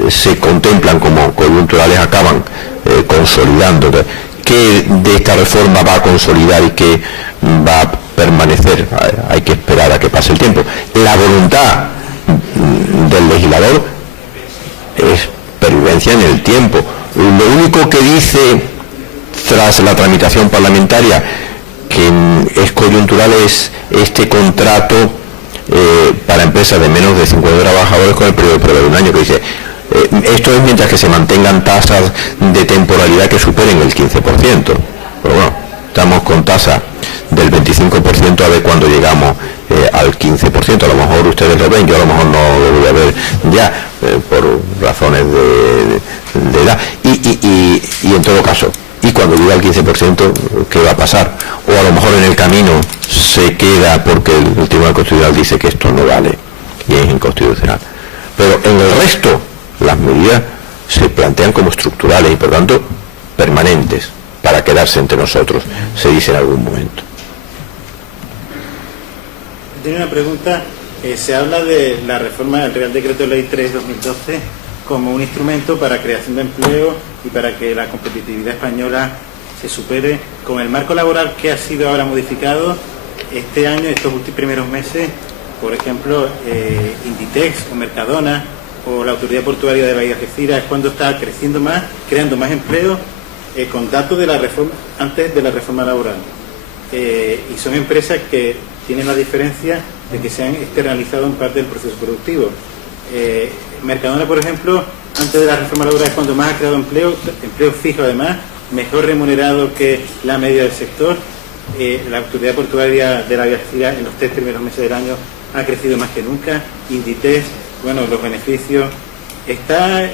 se contemplan como coyunturales acaban consolidando. ¿Qué de esta reforma va a consolidar y qué va a permanecer? Hay que esperar a que pase el tiempo. La voluntad del legislador es pervivencia en el tiempo. Lo único que dice tras la tramitación parlamentaria que es coyuntural es este contrato para empresas de menos de 50 trabajadores con el periodo de prueba de un año, que dice esto es mientras que se mantengan tasas de temporalidad que superen el 15%. Pero bueno, estamos con tasas del 25%, a ver cuándo llegamos al 15%. A lo mejor ustedes lo ven, yo a lo mejor no lo voy a ver ya, por razones de edad. Y en todo caso, Y cuando llega al 15%, ¿qué va a pasar? O a lo mejor en el camino se queda porque el Tribunal Constitucional dice que esto no vale y es inconstitucional. Pero en el resto, las medidas se plantean como estructurales y por tanto permanentes para quedarse entre nosotros, se dice en algún momento. Tengo una pregunta. Se habla de la reforma del Real Decreto Ley 3/2012 como un instrumento para creación de empleo y para que la competitividad española se supere. Con el marco laboral que ha sido ahora modificado este año, estos primeros meses, por ejemplo, Inditex o Mercadona o la Autoridad Portuaria de Bahía Algeciras, es cuando está creciendo más, creando más empleo, con datos de la reforma, antes de la reforma laboral. Y son empresas que tienen la diferencia de que se han externalizado en parte del proceso productivo. Mercadona, por ejemplo, antes de la reforma laboral es cuando más ha creado empleo fijo además, mejor remunerado que la media del sector. La Autoridad Portuaria de la Bahía Algeciras en los 3 primeros meses del año ha crecido más que nunca. Inditex, bueno, los beneficios. ¿Está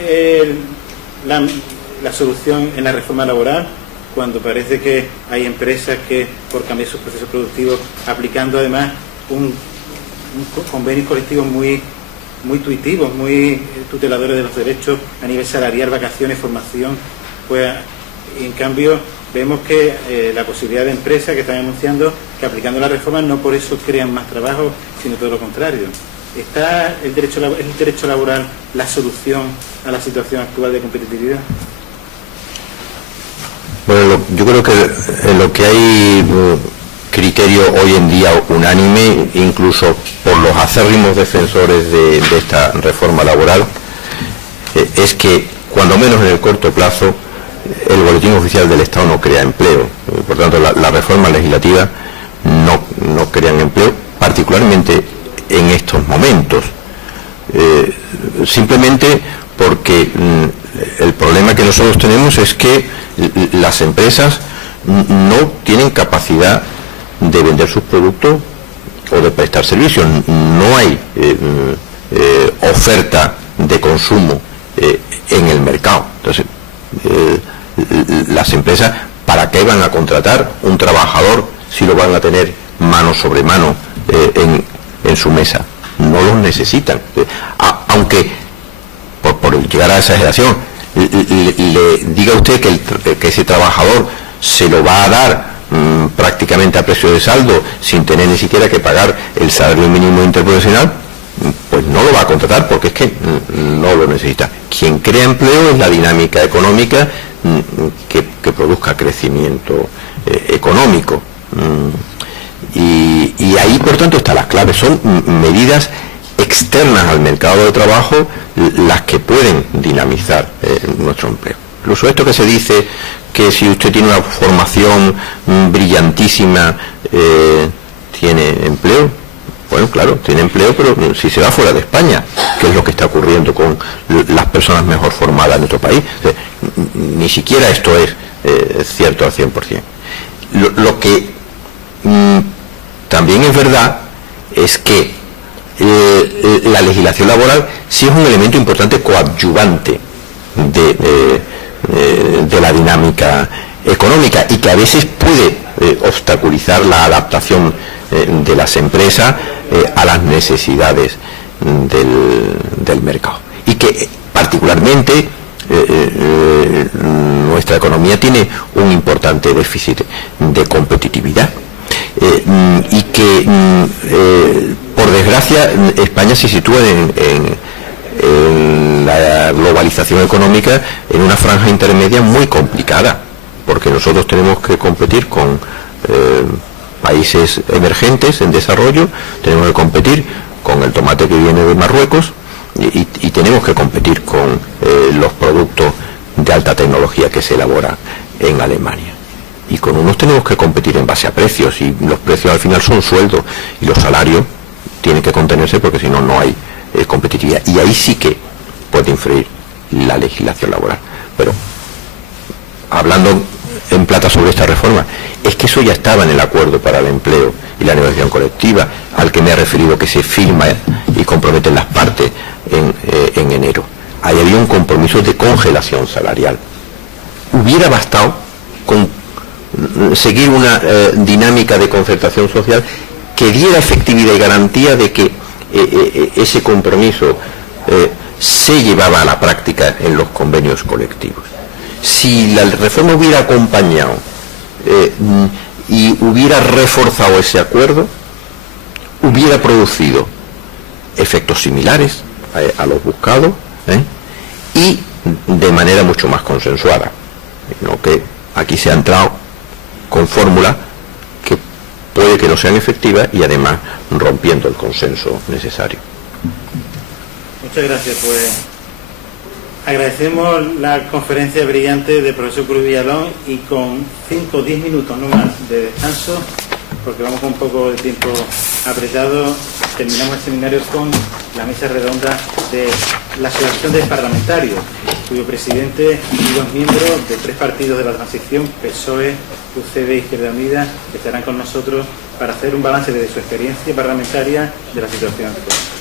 la solución en la reforma laboral, cuando parece que hay empresas que, por cambiar sus procesos productivos, aplicando además un convenios colectivos muy intuitivos, muy tuteladores de los derechos a nivel salarial, vacaciones, formación, pues en cambio vemos que la posibilidad de empresas que están anunciando que aplicando la reforma no por eso crean más trabajo, sino todo lo contrario? ¿Está el derecho laboral la solución a la situación actual de competitividad? Bueno, yo creo que en lo que hay criterio hoy en día unánime, incluso por los acérrimos defensores de esta reforma laboral, es que cuando menos en el corto plazo el Boletín Oficial del Estado no crea empleo. Por tanto, la reforma legislativa no crean empleo, particularmente en estos momentos. Simplemente porque el problema que nosotros tenemos es que las empresas no tienen capacidad de vender sus productos o de prestar servicios. No hay oferta de consumo en el mercado. Entonces, las empresas, ¿para qué van a contratar un trabajador si lo van a tener mano sobre mano en su mesa? No los necesitan. Aunque, por llegar a esa exageración, le diga usted que ese trabajador se lo va a dar prácticamente a precio de saldo sin tener ni siquiera que pagar el salario mínimo interprofesional, pues no lo va a contratar porque es que no lo necesita. Quien crea empleo es la dinámica económica que produzca crecimiento económico. Y ahí, por tanto, está la clave. Son medidas externas al mercado de trabajo las que pueden dinamizar nuestro empleo. Incluso esto que se dice que si usted tiene una formación brillantísima tiene empleo. Bueno, claro, tiene empleo, pero si se va fuera de España, que es lo que está ocurriendo con las personas mejor formadas en nuestro país. O sea, ni siquiera esto es cierto al 100%. Lo que también es verdad es que la legislación laboral sí es un elemento importante coadyuvante de la dinámica económica y que a veces puede obstaculizar la adaptación de las empresas a las necesidades del mercado, y que particularmente nuestra economía tiene un importante déficit de competitividad y que por desgracia España se sitúa en la globalización económica en una franja intermedia muy complicada, porque nosotros tenemos que competir con países emergentes en desarrollo, tenemos que competir con el tomate que viene de Marruecos y tenemos que competir con los productos de alta tecnología que se elaboran en Alemania. Y con unos tenemos que competir en base a precios, y los precios al final son sueldos, y los salarios tienen que contenerse porque si no, no hay competitividad. Y ahí sí que puede influir la legislación laboral. Pero, hablando en plata sobre esta reforma, es que eso ya estaba en el acuerdo para el empleo y la negociación colectiva, al que me he referido, que se firma y comprometen las partes en enero. Ahí había un compromiso de congelación salarial. Hubiera bastado seguir una dinámica de concertación social que diera efectividad y garantía de que ese compromiso se llevaba a la práctica en los convenios colectivos. Si la reforma hubiera acompañado y hubiera reforzado ese acuerdo, hubiera producido efectos similares a los buscados, y de manera mucho más consensuada, no que aquí se ha entrado con fórmulas que puede que no sean efectivas y además rompiendo el consenso necesario. Muchas gracias. Pues agradecemos la conferencia brillante del profesor Cruz Villalón, y con 5 o 10 minutos no más de descanso, porque vamos con un poco de tiempo apretado, terminamos el seminario con la mesa redonda de la Asociación de Parlamentarios, cuyo presidente y 2 miembros de 3 partidos de la transición, PSOE, UCD e Izquierda Unida, estarán con nosotros para hacer un balance de su experiencia parlamentaria de la situación actual.